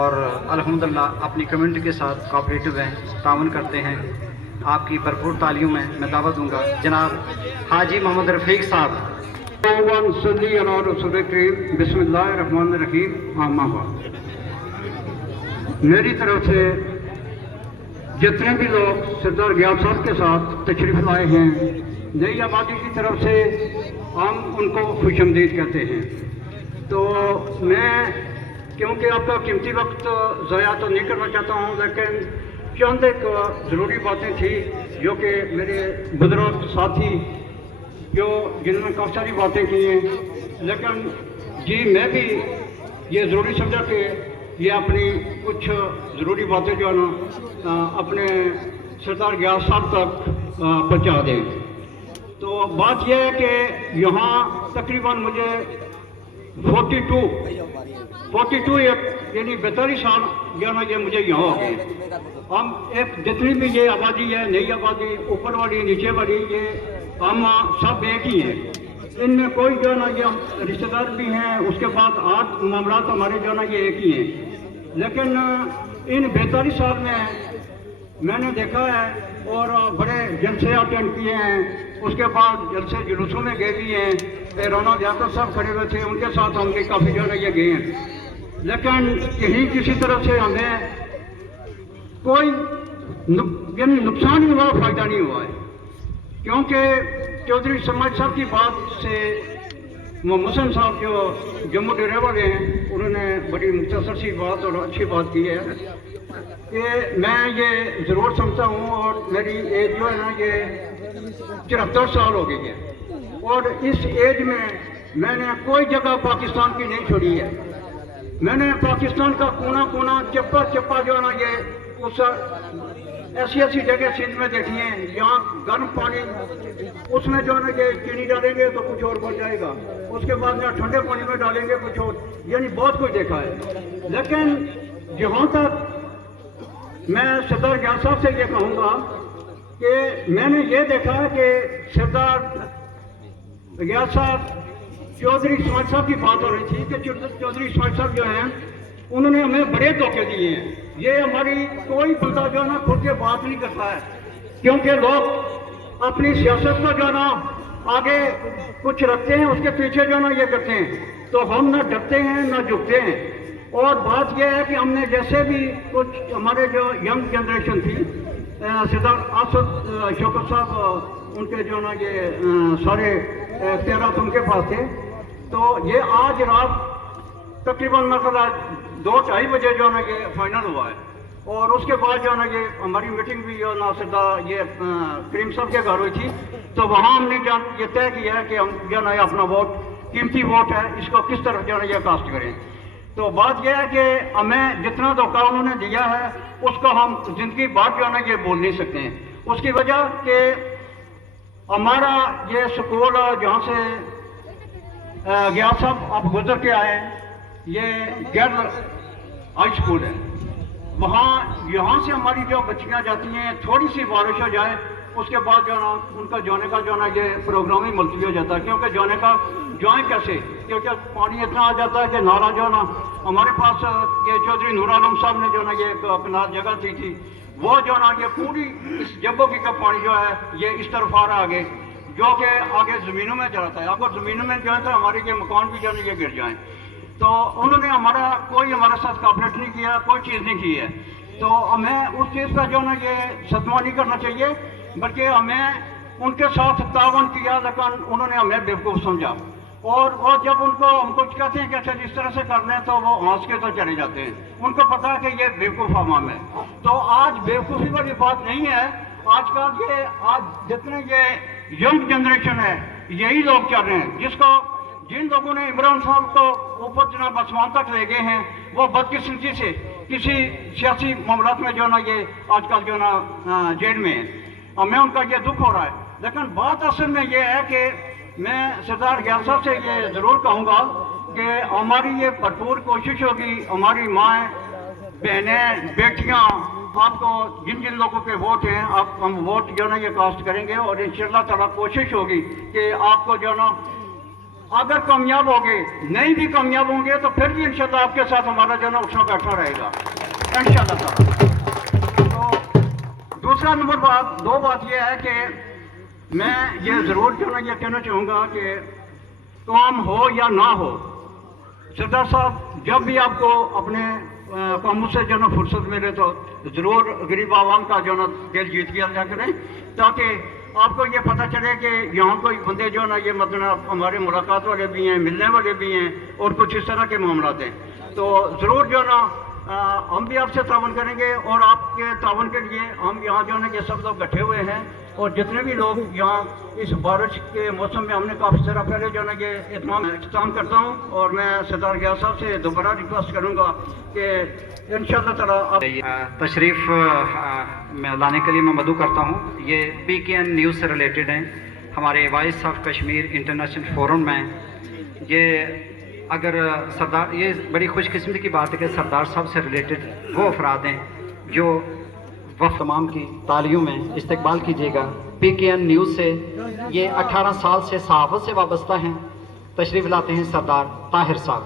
और अल्हम्दुलिल्लाह अपनी कम्युनिटी के साथ कोऑपरेटिव हैं, तावन करते हैं। आपकी भरपूर तालियों में मैं दावत दूंगा जनाब हाजी मोहम्मद रफीक साहब। बिस्मिल्लाहिर्रहमानिर्रहीम। मेरी तरफ से जितने भी लोग सरदार गियास साहब के साथ तशरीफ लाए हैं, नई आबादी की तरफ से हम उनको खुशमदीद कहते हैं। तो मैं क्योंकि आपका कीमती वक्त ज़ाया तो नहीं करना चाहता हूँ, लेकिन चंद एक ज़रूरी बातें थी जो कि मेरे बुजुर्ग साथी जिन्होंने काफ़ी सारी बातें की हैं, लेकिन जी मैं भी ये ज़रूरी समझा कि ये अपनी कुछ ज़रूरी बातें जो है ना अपने सरदार गियास साहब तक पहुँचा दें। तो बात यह है कि यहाँ तकरीबन मुझे 42 यानी 42 साल जो ना ये मुझे यहाँ हो गए। हम एक जितनी भी ये आबादी है, नई आबादी, ऊपर वाली नीचे वाली, ये हम सब एक ही हैं। इनमें कोई जो ना ये रिश्तेदार भी हैं, उसके बाद 8 मामला हमारे जो ना ये एक ही हैं। लेकिन इन 42 साल में मैंने देखा है और बड़े जलसे अटेंड किए हैं, उसके बाद जलसे जुलूसों में गए भी हैं। रोना यादव साहब खड़े हुए थे, उनके साथ हम भी काफ़ी जो है ये गए हैं। लेकिन कहीं किसी तरफ से हमें कोई यानी नुकसान ही हुआ, फायदा नहीं हुआ है। क्योंकि चौधरी समाज साहब की बात से मुहम्मद साहब जो जम्मू डेरे वाले हैं, उन्होंने बड़ी मुख्तसर सी बात और अच्छी बात की है कि मैं ये ज़रूर समझता हूँ, और मेरी एज जो है ना ये 74 साल हो गई है, और इस एज में मैंने कोई जगह पाकिस्तान की नहीं छोड़ी है। मैंने पाकिस्तान का कोना कोना, चप्पा चप्पा जो है ना ये उस ऐसी जगह सिंध में देखी हैं, यहाँ गर्म पानी, उसमें जो है ना ये चीनी डालेंगे तो कुछ और बन जाएगा, उसके बाद में ठंडे पानी में डालेंगे कुछ और, यानी बहुत कुछ देखा है। लेकिन जहाँ तक मैं सरदार गियास साहब से ये कहूँगा कि मैंने ये देखा है कि सरदार गियास साहब, चौधरी समाज साहब की बात हो रही थी कि चौधरी समाज साहब जो हैं उन्होंने हमें बड़े धोखे दिए हैं। ये हमारी कोई बंदा जो है ना खुद के बात नहीं करता है, क्योंकि लोग अपनी सियासत को जो है ना आगे कुछ रखते हैं, उसके पीछे जो है ना ये करते हैं। तो हम ना डरते हैं ना झुकते हैं। और बात यह है कि हमने जैसे भी कुछ हमारे जो यंग जनरेशन थी, सरदार असद शौकत साहब उनके जो ना ये सारे इख्तियारात उनके पास थे, तो ये आज रात तकरीबन मतलब 2-2:30 बजे जो ना ये फाइनल हुआ है। और उसके बाद जो ना ये हमारी मीटिंग भी जो ना सरदार ये करीम साहब के घर हुई थी, तो वहाँ हमने ये तय किया है कि हम जो ना अपना वोट, कीमती वोट है, इसको किस तरह जो ना ये कास्ट करें। तो बात यह है कि हमें जितना धोखा उन्होंने दिया है उसको हम जिंदगी भर जो ना ये बोल नहीं सकते हैं। उसकी वजह कि हमारा ये स्कूल जहाँ से गया साहब आप गुजर के आए, ये गैर हाई स्कूल है। वहाँ यहाँ से हमारी जो बच्चियाँ जाती हैं, थोड़ी सी बारिश हो जाए उसके बाद जो ना उनका जाने का जो ना ये प्रोग्राम ही मुलतवी हो जाता है। क्योंकि जाने का जाएँ कैसे, क्योंकि पानी इतना आ जाता है कि नाला जो ना हमारे पास ये चौधरी नूर आलम साहब ने जो ना ये अपना जगह दी थी, वो जो ना ये पूरी इस जब्बोकी का पानी जो है ये इस तरफ आ रहा आगे, जो कि आगे ज़मीनों में चलाता है। अगर ज़मीनों में जो है तो हमारे ये मकान भी जो है ये गिर जाएँ। तो उन्होंने हमारे साथ कॉपरेट नहीं किया, कोई चीज़ नहीं की है। तो हमें उस चीज़ का जो ना ये सदमा नहीं करना चाहिए, बल्कि हमें उनके साथ तावन किया, लेकिन उन्होंने हमें बेवकूफ़ समझा। और जब उनको हम कुछ कहते हैं कि अच्छा जिस तरह से कर लें, तो वो हंस के तो चले जाते हैं। उनको पता है कि ये बेवकूफ़ आवाम है। तो आज बेवकूफ़ी वाली बात नहीं है। आजकल ये आज जितने ये यंग जनरेशन है, यही लोग चल रहे हैं, जिन लोगों ने इमरान साहब को ऊपर जनाब आसमान तक ले गए हैं, वो बदकिस्मती से किसी सियासी मामलात में जो ना ये आजकल जो ना जेल में है। हमें उनका ये दुख हो रहा है। लेकिन बात असल में ये है कि मैं सरदार गयास साहब से ये ज़रूर कहूँगा कि हमारी ये भरपूर कोशिश होगी, हमारी माएँ, बहनें, बेटियाँ, आपको जिन जिन लोगों पे वोट हैं, हम वोट जो ना ये कास्ट करेंगे। और इंशाअल्लाह ताला कोशिश होगी कि आपको जो ना अगर कामयाब होंगे, नहीं भी कामयाब होंगे, तो फिर भी इंशाअल्लाह आपके साथ हमारा जो ना उठना बैठना रहेगा इंशाअल्लाह ताला। तो दूसरा नंबर दो बात यह है कि मैं ये ज़रूर जो ना ये कहना चाहूँगा कि काम हो या ना हो, सरदार साहब जब भी आपको अपने कामों से जो ना फुर्सत मिले तो ज़रूर गरीब आवाम का जो ना दिल जीत किया जा करें, ताकि आपको ये पता चले कि यहाँ कोई बंदे जो ना ये मतलब हमारे मुलाकात वाले भी हैं, मिलने वाले भी हैं, और कुछ इस तरह के मामला हैं। तो ज़रूर जो ना हम भी आपसे तावन करेंगे, और आपके तावन के लिए हम यहाँ जो है कि सब लोग इकट्ठे हुए हैं। और जितने भी लोग यहाँ इस बारिश के मौसम में, हमने काफ़ी सारा पहले जो है कि इख्तिताम करता हूँ। और मैं सरदार गयास साहब से दोबारा रिक्वेस्ट करूँगा कि इंशाअल्लाह ताला तशरीफ़ में लाने के लिए मैं मदू करता हूँ। ये PKN न्यूज़ से रिलेटेड हैं। हमारे voice of Kashmir international forum में ये अगर सरदार, ये बड़ी खुशकिस्मती की बात है कि सरदार साहब से रिलेटेड वो अफराद हैं जो वक्त तमाम की तालियों में इस्तकबाल कीजिएगा। PKN न्यूज़ से ये 18 साल से सहाफ़त से वाबस्ता हैं। तशरीफ़ लाते हैं सरदार ताहिर साहब।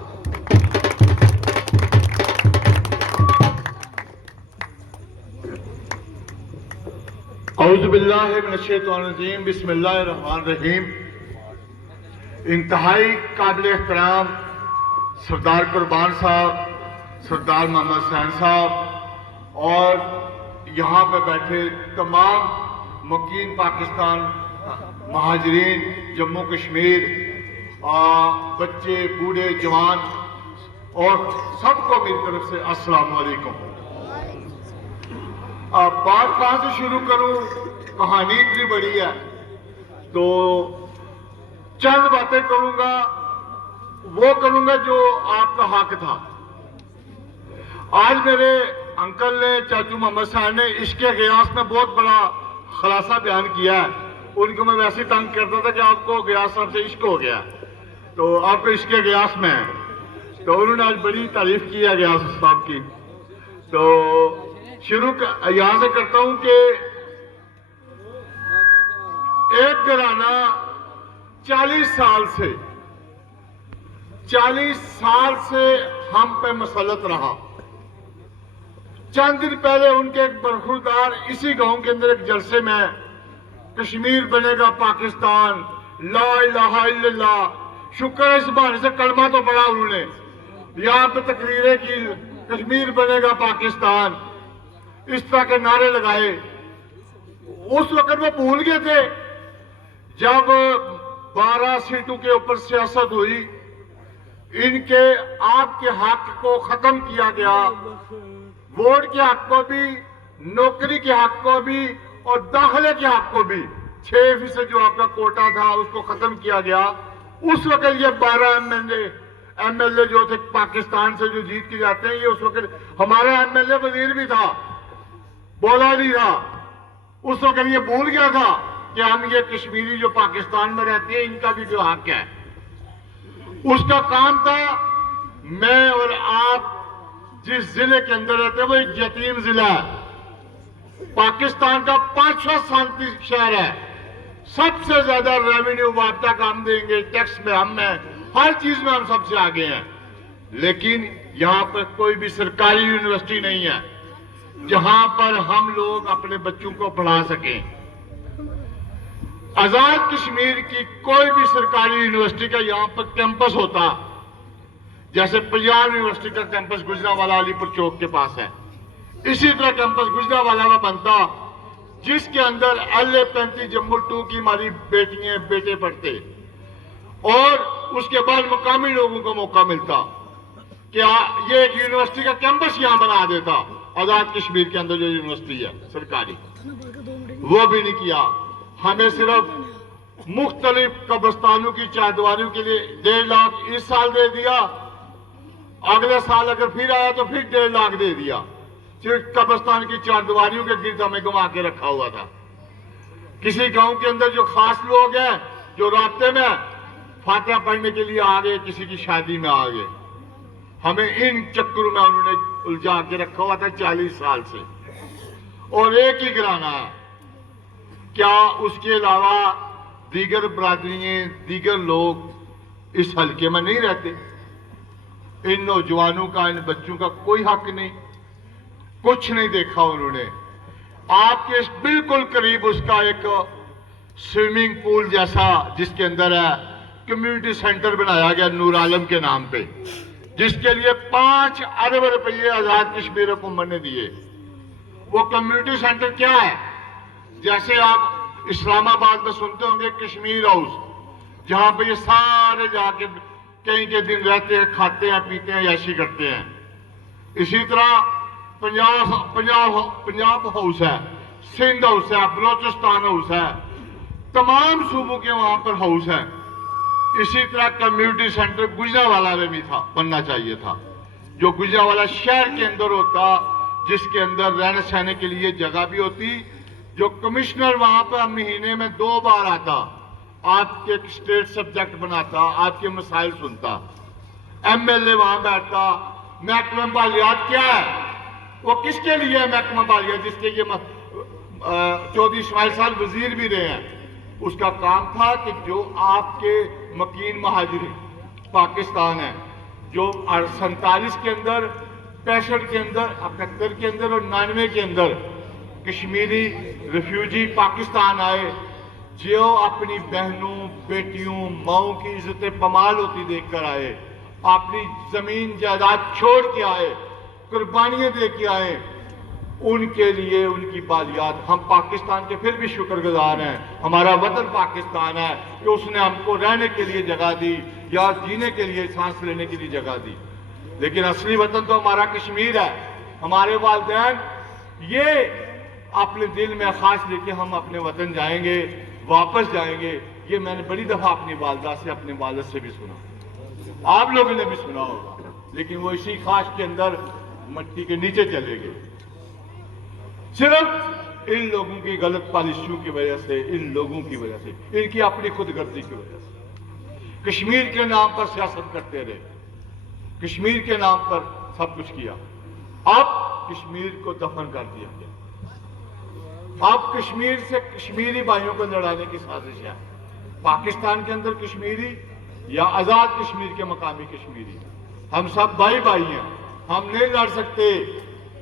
औज़ुबिल्लाहिमिनश्शैतानिर्रजीम, बिस्मिल्लाहिर्रहमानिर्रहीम। इंतहाई काबिल एहतराम सरदार कुर्बान साहब, सरदार मोहम्मद हुसैन साहब, और यहाँ पे बैठे तमाम मुकीम पाकिस्तान, महाजरीन जम्मू कश्मीर, बच्चे, बूढ़े, जवान, और सबको मेरी तरफ से अस्सलाम वालेकुम। अब बात कहाँ से शुरू करूं, कहानी इतनी बड़ी है, तो चंद बातें करूंगा, वो करूंगा जो आपका हक था। आज मेरे अंकल ने, चाचू मोहम्मद साहब ने इश्क़े गियास में बहुत बड़ा खुलासा बयान किया है। उनको मैं वैसे तंग करता था कि आपको गियास साहब से इश्क हो गया, तो आपको इश्क़े गियास में है। तो उन्होंने आज बड़ी तारीफ की है गियास साहब की। तो शुरू यहाँ से करता हूं कि एक घराना 40 साल से हम पे मुसल्लत रहा। चंद दिन पहले उनके एक बरखुरदार इसी गांव के अंदर एक जलसे में कश्मीर बनेगा पाकिस्तान, ला इलाहा इल्लल्लाह, शुक्र है इस बहाने से कलमा तो पढ़ा उन्होंने, यहाँ पे तकरीरें की, कश्मीर बनेगा पाकिस्तान, इस तरह के नारे लगाए। उस वक्त वो भूल गए थे जब 12 सीटों के ऊपर सियासत हुई, इनके आपके हक को खत्म किया गया, वोट के हक को भी, नौकरी के हक को भी और दाखिले के हक को भी। 6% जो आपका कोटा था उसको खत्म किया गया। उस वक्त ये 12 एमएलए जो थे पाकिस्तान से जो जीत के जाते हैं, ये उस वक्त हमारा एमएलए वजीर भी था, बोला नहीं था। उस वक्त ये भूल गया था कि हम ये कश्मीरी जो पाकिस्तान में रहते हैं इनका भी जो हक है। उसका काम था, मैं और आप जिस जिले के अंदर रहते हैं वो एक यतीम जिला है, पाकिस्तान का 5वां शांति शहर है, सबसे ज्यादा रेवेन्यू वापता का हम देंगे, टैक्स में हम हैं, हर चीज में हम सबसे आगे हैं। लेकिन यहाँ पर कोई भी सरकारी यूनिवर्सिटी नहीं है जहां पर हम लोग अपने बच्चों को पढ़ा सकें। आजाद कश्मीर की कोई भी सरकारी यूनिवर्सिटी का यहाँ पर कैंपस होता, जैसे पंजाब यूनिवर्सिटी का कैंपस गुजरांवाला अलीपुर चौक के पास है, इसी तरह कैंपस गुजरांवाला में बनता, जिसके अंदर LA-35 जम्मू 2 की हमारी बेटियां बेटे पढ़ते और उसके बाद मुकामी लोगों को मौका मिलता कि ये एक यूनिवर्सिटी का कैंपस यहां बना देता। आजाद कश्मीर के अंदर जो यूनिवर्सिटी है सरकारी, वो भी नहीं किया। हमें सिर्फ मुख्तलिफ कब्रिस्तानों की चारदीवारियों के लिए 1.5 लाख इस साल दे दिया, अगले साल अगर फिर आया तो फिर 1.5 लाख दे दिया। सिर्फ कब्रिस्तान की चारदीवारियों के गिर्द हमें घुमा के रखा हुआ था। किसी गांव के अंदर जो खास लोग हैं जो रास्ते में फातिहा पढ़ने के लिए आ गए, किसी की शादी में आ गए, हमें इन चक्करों में उन्होंने उलझा के रखा हुआ था 40 साल से। और एक ही घराना है, क्या उसके अलावा दीगर बरादरियां, दीगर लोग इस हल्के में नहीं रहते? इन नौजवानों का, इन बच्चों का कोई हक नहीं, कुछ नहीं देखा उन्होंने। आपके बिल्कुल करीब उसका एक स्विमिंग पूल जैसा जिसके अंदर है कम्युनिटी सेंटर बनाया गया नूर आलम के नाम पे, जिसके लिए 5 अरब रुपये आजाद कश्मीर हुकूमत ने दिए। वो कम्युनिटी सेंटर क्या है? जैसे आप इस्लामाबाद में सुनते होंगे कश्मीर हाउस, जहां पे ये सारे जाके कहीं के दिन रहते हैं, खाते हैं, पीते हैं, याशी करते हैं। इसी तरह पंजाब हाउस है, सिंध हाउस है, बलोचिस्तान हाउस है, तमाम सूबों के वहां पर हाउस है। इसी तरह कम्युनिटी सेंटर गुजरांवाला में भी था, बनना चाहिए था, जो गुजरांवाला शहर के अंदर होता, जिसके अंदर रहने सहने के लिए जगह भी होती, जो कमिश्नर वहां पर महीने में 2 बार आता, आपके स्टेट सब्जेक्ट बनाता, आपके मसाइल सुनता, MLA वहां बैठता। महकमा मालियात क्या है? वो किसके लिए है महकमा मालियात, जिसके ये चौधरी इस्माइल साहब वजीर भी रहे हैं? उसका काम था कि जो आपके मकीन महाजिर पाकिस्तान है, जो 47 के अंदर, 65 के अंदर, 71 के अंदर और 99 के अंदर कश्मीरी रिफ्यूजी पाकिस्तान आए, जो अपनी बहनों, बेटियों, माओं की इज्जत पमाल होती देखकर आए, अपनी जमीन जायदाद छोड़ के आए, कुर्बानियां दे के आए, उनके लिए उनकी बालियात हम पाकिस्तान के फिर भी शुक्रगुजार हैं। हमारा वतन पाकिस्तान है कि उसने हमको रहने के लिए जगह दी या जीने के लिए, सांस लेने के लिए जगह दी। लेकिन असली वतन तो हमारा कश्मीर है। हमारे वालिदैन ये अपने दिल में खास लेके हम अपने वतन जाएंगे, वापस जाएंगे। ये मैंने बड़ी दफा अपनी वालदा से, अपने वालिद से भी सुना, आप लोगों ने भी सुना होगा, लेकिन वो इसी खास के अंदर मट्टी के नीचे चले गए, सिर्फ इन लोगों की गलत पॉलिसियों की वजह से, इन लोगों की वजह से, इनकी अपनी खुदगर्जी की वजह से। कश्मीर के नाम पर सियासत करते रहे, कश्मीर के नाम पर सब कुछ किया, अब कश्मीर को दफन कर दिया गया। अब कश्मीर से कश्मीरी भाइयों को लड़ाने की साजिश है, पाकिस्तान के अंदर कश्मीरी या आजाद कश्मीर के मकामी कश्मीरी। हम सब भाई भाई हैं, हम नहीं लड़ सकते,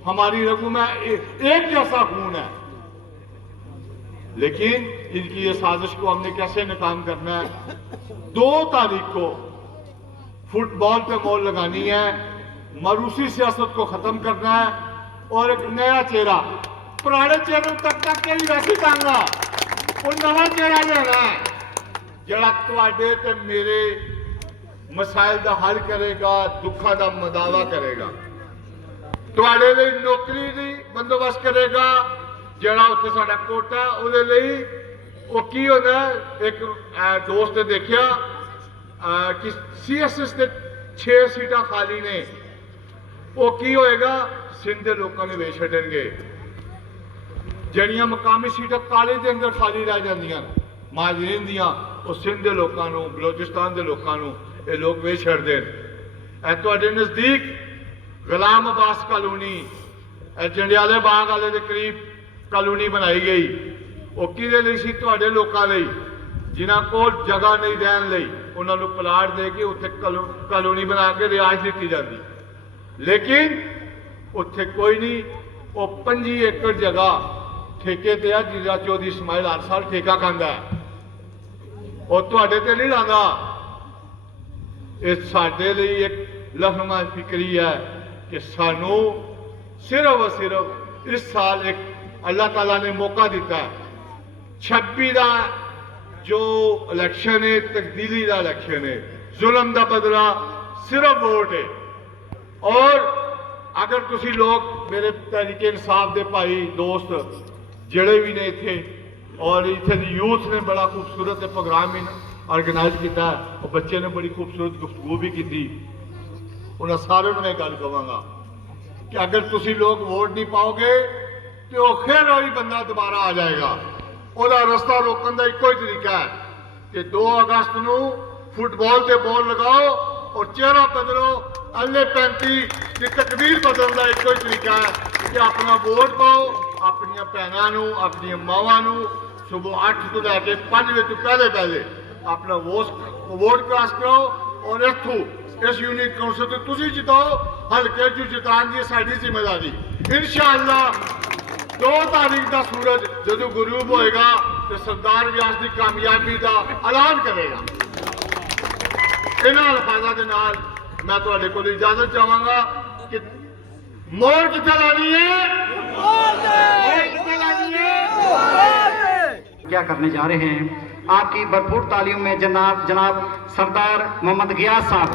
हमारी रगों में एक जैसा खून है, लेकिन इनकी ये साजिश को हमने कैसे नाकाम करना है। 2 तारीख को फुटबॉल पे मोहर लगानी है, मारूसी सियासत को खत्म करना है और एक नया चेहरा, पुराने चेहरे तक के ही वैसे टांगा, वो नवा चेहरा लेना है जड़ा तुहाडे ते मेरे मसाइल का हल करेगा, दुखा का मदावा करेगा, तुहाडे लिए नौकरी दी बंदोबस्त करेगा, जड़ा उत्थे साडा कोटा उहदे लई वो की होना। एक दोस्त ने देखिया कि CSS ਦੇ 6 सीटां खाली ने, वो की होएगा, सिंध के लोगों ने वेच छड्डणगे, जड़ियां मकामी सीटां काले के अंदर खाली रह जांदियां महाजरीन दियां, वो सिंध के लोगों को, बलोचिस्तान के लोगों को ये लोग वेच छड्डदे ने। तुहाडे नज़दीक गुलाम अब्बास कॉलोनी जंडियाले बाग वाले के करीब कॉलोनी बनाई गई, वो किहदे लई सी, तुहाडे लोकां लई जिन्हां कोल जगह नहीं रहण लई, उन्हां नूं प्लाट दे के उत्थे कॉलोनी बना के रिहाइश दित्ती जांदी, लेकिन उत्थे कोई नहीं, वो 25 एकड़ जगह ठेके ते है, जिहदा चौधरी इस्माइल हर साल ठेका खांदा है, और तुहाडे ते नहीं लांदा। ये साडे लई एक लहमा फिक्री है कि सानू सिर्फ और सिर्फ इस साल एक अल्लाह ताला ने मौका दिता है, 26 का जो इलेक्शन है तब्दीली का इलेक्शन है, जुल्म का बदला सिर्फ वोट है। और अगर तुसी लोग मेरे तहरीके इंसाफ दे भाई दोस्त जड़े भी ने इत्थे, और इत्थे दी यूथ ने बड़ा खूबसूरत प्रोग्राम ऑर्गेनाइज किया, और बच्चे ने बड़ी खूबसूरत गुफ्तगू भी की, उन्हें सारे मैं गल कहांगा कि अगर तुसी लोग वोट नहीं पाओगे तो फिर वही बंदा दोबारा आ जाएगा। ਉਹਦਾ ਰਸਤਾ ਰੋਕਣ ਦਾ ਇੱਕੋ ਹੀ ਤਰੀਕਾ ਹੈ ਕਿ 2 ਅਗਸਤ ਨੂੰ ਫੁੱਟਬਾਲ ਤੇ ਬੋਲ ਲਗਾਓ ਔਰ ਚਿਹਰਾ ਬਦਲੋ, ਅੱਲੇ 35 ਦੀ ਤਕਦੀਰ ਬਦਲਣ ਦਾ ਇੱਕੋ ਹੀ ਤਰੀਕਾ ਹੈ ਕਿ ਆਪਣਾ ਵੋਟ ਪਾਓ, ਆਪਣੀਆਂ ਭੈਣਾਂ ਨੂੰ, ਆਪਣੀਆਂ ਮਾਵਾਂ ਨੂੰ ਸਵੇਰ 8 ਤੋਂ ਲੈ ਕੇ 5 ਵਜੇ ਤੋਂ ਪਹਿਲੇ ਆਪਣਾ ਵੋਟ ਕਾਸਟ ਕਰੋ, ਔਰ ਇੱਥੋਂ ਇਸ ਯੂਨਿਟ ਕੌਂਸਲ ਤੇ ਤੁਸੀਂ ਜਿਤਾਓ, ਹਲਕੇ 'ਚ ਜਿਤਾਉਣ ਦੀ ਸਾਡੀ ਜ਼ਿੰਮੇਵਾਰੀ। इंशाअल्लाह 2 तारीख का सूरज जो गुरूब होएगा तो सरदार व्यास की कामयाबी का ऐलान करेगा। इन्हां अल्फाज़ां दे नाल मैं तुहाडे कोल इजाजत चाहांगा कि मोहर कित्थे लानी है, मोहर कित्थे लानी है। क्या करने जा रहे हैं, आपकी भरपूर तालियों में जनाब सरदार मोहम्मद गियास साहब।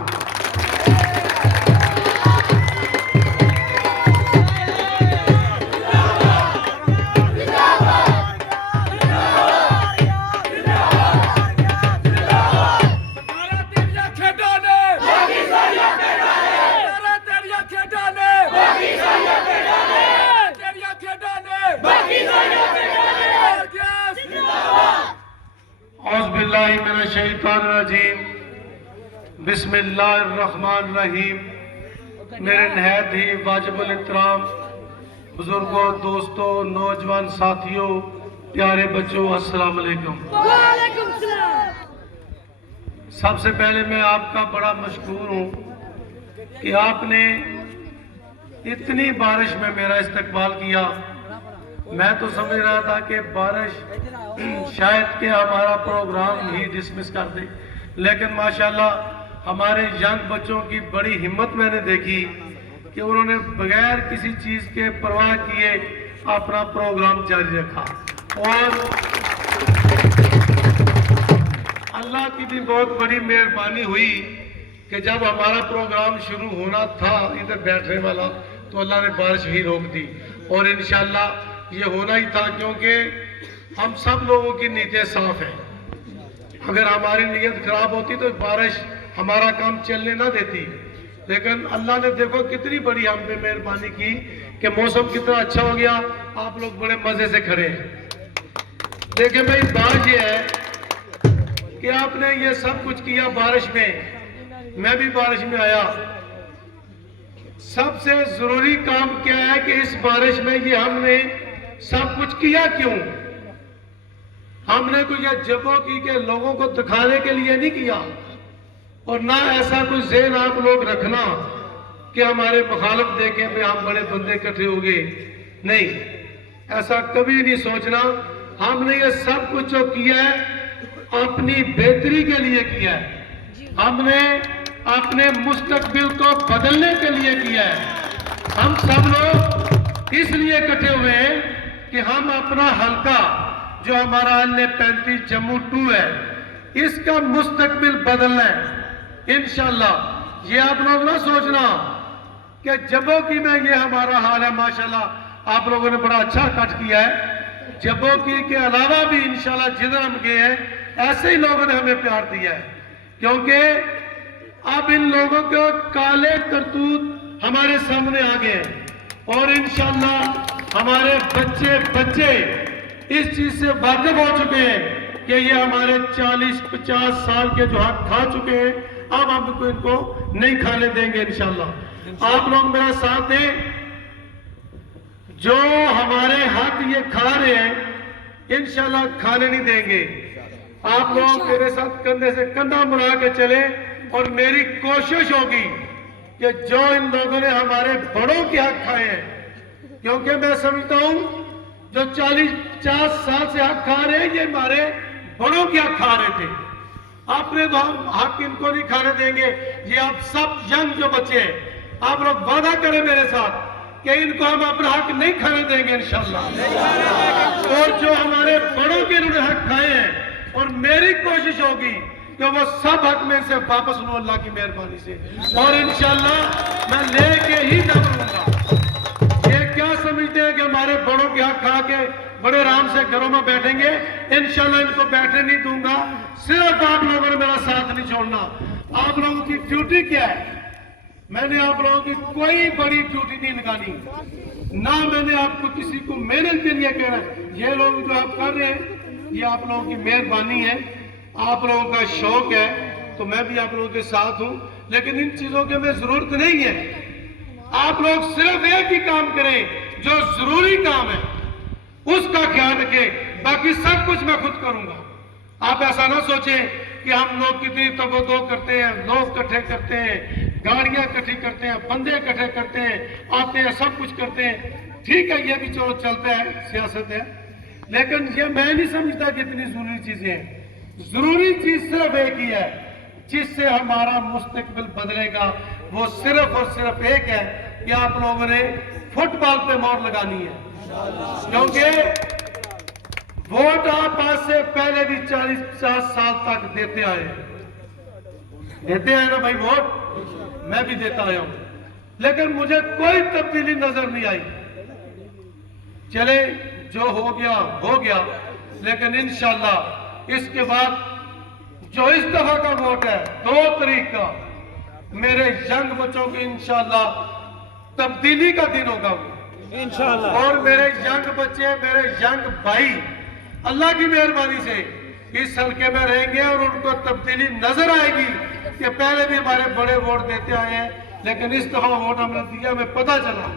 बिस्मिल्लाहिर्रहमानिर्रहीम। मेरे नहायत ही वाजिबुल इहतराम बुजुर्गों, दोस्तों, नौजवान साथियों, प्यारे बच्चों, अस्सलाम वालेकुम। सबसे पहले मैं आपका बड़ा मशकूर हूँ कि आपने इतनी बारिश में मेरा इस्तकबाल किया। मैं तो समझ रहा था कि बारिश शायद कि हमारा प्रोग्राम ही डिसमिस कर दे, लेकिन माशाल्लाह हमारे यंग बच्चों की बड़ी हिम्मत मैंने देखी कि उन्होंने बगैर किसी चीज़ के परवाह किए अपना प्रोग्राम जारी रखा। और अल्लाह की भी बहुत बड़ी मेहरबानी हुई कि जब हमारा प्रोग्राम शुरू होना था इधर बैठने वाला, तो अल्लाह ने बारिश ही रोक दी। और इंशाल्लाह ये होना ही था, क्योंकि हम सब लोगों की नीयतें साफ हैं। अगर हमारी नीयत खराब होती तो बारिश हमारा काम चलने ना देती, लेकिन अल्लाह ने देखो कितनी बड़ी हम पे मेहरबानी की कि मौसम कितना अच्छा हो गया, आप लोग बड़े मजे से खड़े हैं। देखिए भाई, बात ये है कि आपने ये सब कुछ किया बारिश में, मैं भी बारिश में आया। सबसे जरूरी काम क्या है कि इस बारिश में ये हमने सब कुछ किया क्यों? हमने कोई ये जबों की के लोगों को दिखाने के लिए नहीं किया। اور نہ ایسا کوئی ذہن آپ لوگ رکھنا کہ ہمارے مخالف دیکھیں پہ ہم بڑے بندے اکٹھے ہو گئے. نہیں, ایسا کبھی نہیں سوچنا. ہم نے یہ سب کچھ جو کیا ہے اپنی بہتری کے لیے کیا ہے. ہم نے اپنے مستقبل کو بدلنے کے لیے کیا ہے. ہم سب لوگ اس لیے اکٹھے ہوئے ہیں کہ ہم اپنا حلقہ جو ہمارا L35 جموں 2 ہے اس کا مستقبل بدلنا ہے انشاءاللہ. یہ آپ لوگ نہ سوچنا کہ جبوں کی میں یہ ہمارا حال ہے. ماشاءاللہ آپ لوگوں نے بڑا اچھا کٹ کیا ہے. جبوں کی کے علاوہ بھی انشاءاللہ جدھر ہم گئے ہیں ایسے ہی لوگوں نے ہمیں پیار دیا ہے, کیونکہ اب ان لوگوں کے کالے کرتوت ہمارے سامنے آ گئے ہیں اور انشاءاللہ ہمارے بچے اس چیز سے واقف ہو چکے ہیں کہ یہ ہمارے 40-50 سال کے جو حق کھا چکے ہیں اب ہم ان کو نہیں کھانے دیں گے انشاءاللہ. آپ لوگ میرا ساتھ دیں. جو ہمارے حق یہ کھا رہے ہیں انشاءاللہ کھانے نہیں دیں گے. آپ لوگ میرے ساتھ کندھے سے کندھا ملا کے چلے اور میری کوشش ہوگی کہ جو ان لوگوں نے ہمارے بڑوں کے حق کھائے ہیں, کیونکہ میں سمجھتا ہوں جو 40-50 سال سے حق کھا رہے ہیں یہ ہمارے بڑوں کے حق کھا رہے تھے. اپنے تو ہم حق ان کو نہیں کھانے دیں گے. یہ آپ سب ینگ جو بچے ہیں آپ لوگ وعدہ کریں میرے ساتھ کہ ان کو ہم اپنا حق نہیں کھانے دیں گے انشاءاللہ. اور جو ہمارے بڑوں کے انہوں نے حق کھائے ہیں اور میری کوشش ہوگی کہ وہ سب حق میں سے واپس لوں اللہ کی مہربانی سے, اور انشاءاللہ میں لے کے ہی دم لوں گا. یہ کیا سمجھتے ہیں کہ ہمارے بڑوں کے حق کھا کے بڑے آرام سے گھروں میں بیٹھیں گے؟ انشاءاللہ ان کو بیٹھنے نہیں دوں گا. صرف آپ لوگوں نے میرا ساتھ نہیں چھوڑنا. آپ لوگوں کی ڈیوٹی کیا ہے؟ میں نے آپ لوگوں کی کوئی بڑی ڈیوٹی نہیں لگانی, نہ میں نے آپ کو کسی کو محنت کے لیے کہنا ہے. یہ لوگ جو آپ کر رہے ہیں یہ آپ لوگوں کی مہربانی ہے, آپ لوگوں کا شوق ہے, تو میں بھی آپ لوگوں کے ساتھ ہوں. لیکن ان چیزوں کی ہمیں ضرورت نہیں ہے. آپ لوگ صرف ایک ہی کام کریں جو ضروری کام ہے اس کا خیال رکھیں, باقی سب کچھ میں خود کروں گا. آپ ایسا نہ سوچیں کہ ہم لوگ کتنی تگ و دو کرتے ہیں, لوگ اکٹھے کرتے ہیں, گاڑیاں اکٹھی کرتے ہیں, بندے اکٹھے کرتے ہیں, آتے ہیں, سب کچھ کرتے ہیں. ٹھیک ہے یہ بھی چلو چلتا ہے, سیاست ہے, لیکن یہ میں نہیں سمجھتا کہ اتنی ضروری چیزیں ہیں. ضروری چیز صرف ایک ہی ہے جس سے ہمارا مستقبل بدلے گا, وہ صرف اور صرف ایک ہے کہ آپ لوگوں نے فٹ بال پہ مور لگانی ہے. کیونکہ ووٹ آپ آج سے پہلے بھی 40-50 سال تک دیتے آئے ہیں نا بھائی ووٹ, میں بھی دیتا آیا ہوں, لیکن مجھے کوئی تبدیلی نظر نہیں آئی. چلے جو ہو گیا, لیکن انشاءاللہ اس کے بعد جو اس دفعہ کا ووٹ ہے 2 تاریخ کا, میرے ینگ بچوں کی انشاءاللہ تبدیلی کا دن ہوگا انشاءاللہ. اور میرے ینگ بچے, میرے ینگ بھائی اللہ کی مہربانی سے اس حلقے میں رہیں گے اور ان کو تبدیلی نظر آئے گی کہ پہلے بھی ہمارے بڑے ووٹ دیتے آئے ہیں لیکن اس دفعہ ووٹ ہم نے دیا, ہمیں پتہ چلا.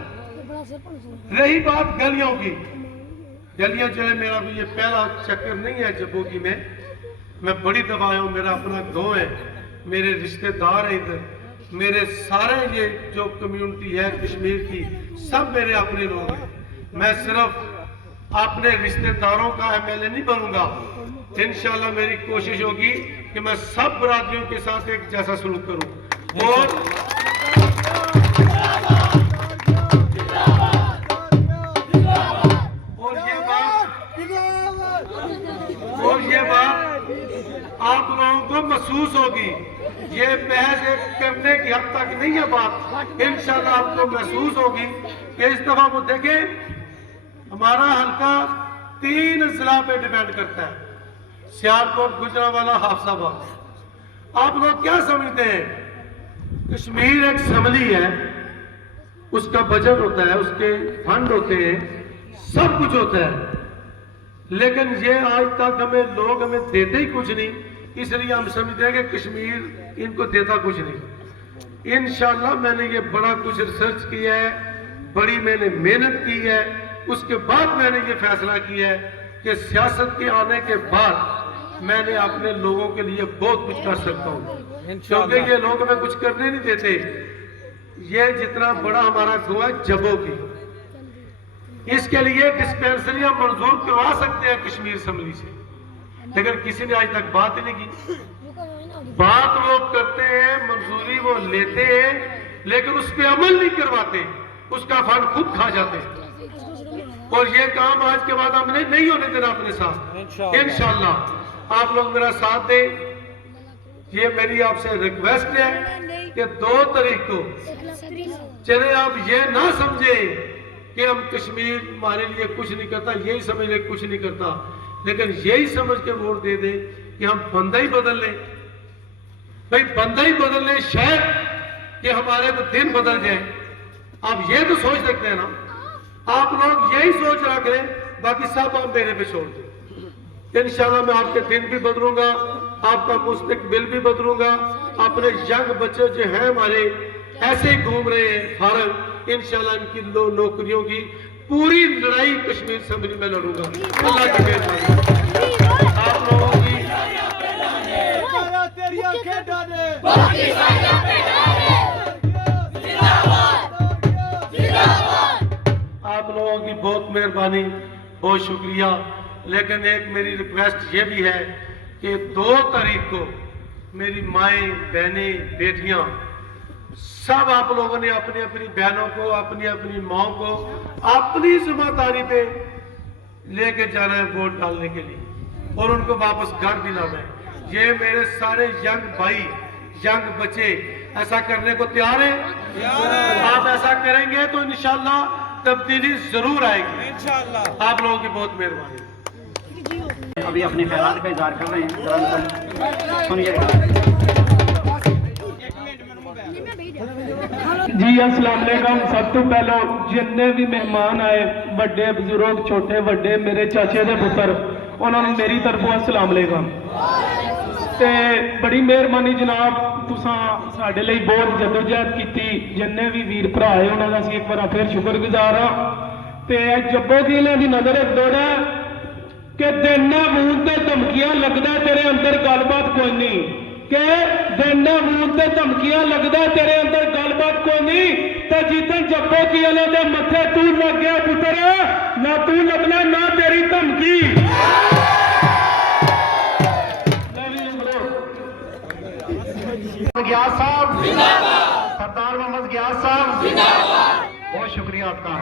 رہی بات گلیوں کی, گلیاں جو ہے میرا بھی یہ پہلا چکر نہیں ہے جبوں کی میں بڑی دفعہ آیا ہوں. میرا اپنا گاؤں ہے, میرے رشتہ دار ہیں ادھر, میرے سارے یہ جو کمیونٹی ہے کشمیر کی سب میرے اپنے لوگ ہیں. میں صرف اپنے رشتہ داروں کا MLA نہیں بنوں گا. انشاءاللہ میری کوشش ہوگی کہ میں سب برادریوں کے ساتھ ایک جیسا سلوک کروں. اور یہ بات آپ لوگوں کو محسوس ہوگی. یہ محض ایک کرنے کی حد تک نہیں ہے بات, انشاءاللہ آپ کو محسوس ہوگی کہ اس دفعہ وہ دیکھیں ہمارا حلقہ 3 اضلاع پہ ڈیپینڈ کرتا ہے, سیالکوٹ, گجرانوالہ, حافظ آباد. آپ لوگ کیا سمجھتے ہیں کشمیر ایک اسمبلی ہے, اس کا بجٹ ہوتا ہے, اس کے فنڈ ہوتے ہیں, سب کچھ ہوتا ہے, لیکن یہ آج تک لوگ ہمیں دیتے ہی کچھ نہیں. اس لیے ہم سمجھتے ہیں کہ کشمیر ان کو دیتا کچھ نہیں. انشاءاللہ میں نے یہ بڑا کچھ ریسرچ کیا ہے, بڑی میں نے محنت کی ہے, اس کے بعد میں نے یہ فیصلہ کیا ہے کہ سیاست کے آنے کے بعد میں نے اپنے لوگوں کے لیے بہت کچھ کر سکتا ہوں. क्योंकि ये लोग हमें कुछ करने नहीं देते। ये जितना बड़ा हमारा गौ है जबों की, इसके लिए डिस्पेंसरियां मंजूर करवा सकते हैं कश्मीर असेंबली से, लेकिन किसी ने आज तक बात ही नहीं की। बात वो करते हैं, मंजूरी वो लेते हैं, लेकिन उस पर अमल नहीं करवाते, उसका फंड खुद खा जाते हैं। और ये काम आज के बाद हमने नहीं होने देना अपने साथ। इंशाल्लाह आप लोग मेरा साथ दें। ये मेरी आपसे रिक्वेस्ट है कि 2 तारीख को चले आप ये ना समझे कि हम कश्मीर हमारे लिए कुछ नहीं करता, यही समझ ले कुछ नहीं करता, लेकिन यही समझ के वोट दे दे कि हम बंदा ही बदल लें। भाई बंदा ही बदल लें, शायद कि हमारे को दिन बदल जाए। आप ये तो सोच सकते हैं ना, आप लोग यही सोच रख लें, बाकी सब आप मेरे पे छोड़ दें। इंशाल्लाह मैं आपके दिन भी बदलूंगा, आपका मुस्तकबिल भी बदलूंगा। अपने यंग बच्चे जो हैं हमारे ऐसे ही घूम रहे हैं फारग, इंशाल्लाह इनकी नौकरियों की पूरी लड़ाई कश्मीर असेंबली में लड़ूंगा। अल्लाह की मेहरबानी। आप लोगों की तेरी आंखें डाले आप लोगों की बहुत मेहरबानी, बहुत शुक्रिया। लेकिन एक मेरी रिक्वेस्ट ये भी है कि 2 तारीख को मेरी माएँ, बहनें, बेटियां सब आप लोगों ने अपनी अपनी बहनों को, अपनी अपनी माओ को अपनी जिम्मेदारी पे लेके जाना है वोट डालने के लिए, और उनको वापस घर दिलाना है। ये मेरे सारे यंग भाई, यंग बच्चे ऐसा करने को तैयार हैं? आप ऐसा करेंगे तो इंशाल्लाह तब्दीली जरूर आएगी। इंशाल्लाह। आप लोगों की बहुत मेहरबानी। अभी अपने ख्याल का इजहार कर रहे हैं, जरा सुनिएगा। जी अस्सलाम वालेकुम। सब तो पहले जिन्ने भी मेहमान आए, बड़े बजुर्ग, छोटे बड़े, मेरे चाचे दे पुत्र, उन्होंने मेरी तरफों अस्सलाम वालेकुम। ते बड़ी मेहरबानी जनाब, तुसां साडे लई बहुत जदोजहद कीती। जिन्ने भी वीर भरा आए उन्हां दा असीं एक बार फिर शुक्रगुजार हां। ते जब्बो की इन्हां दी नज़र एक दौड़ा कि देना मूंह ते धमकियां लगदा तेरे अंदर गलबात कोई नहीं, कि देना मूंह ते धमकियां लगदा तेरे अंदर गलबात कोई नहीं। ते जितन जब्बो की वाले दे मत्थे तू लग गया पुत्र, ना तू लगना ना तेरी धमकी। गियास साहब जिंदाबाद, सरदार मोहम्मद गियास साहब जिंदाबाद। बहुत शुक्रिया आपका।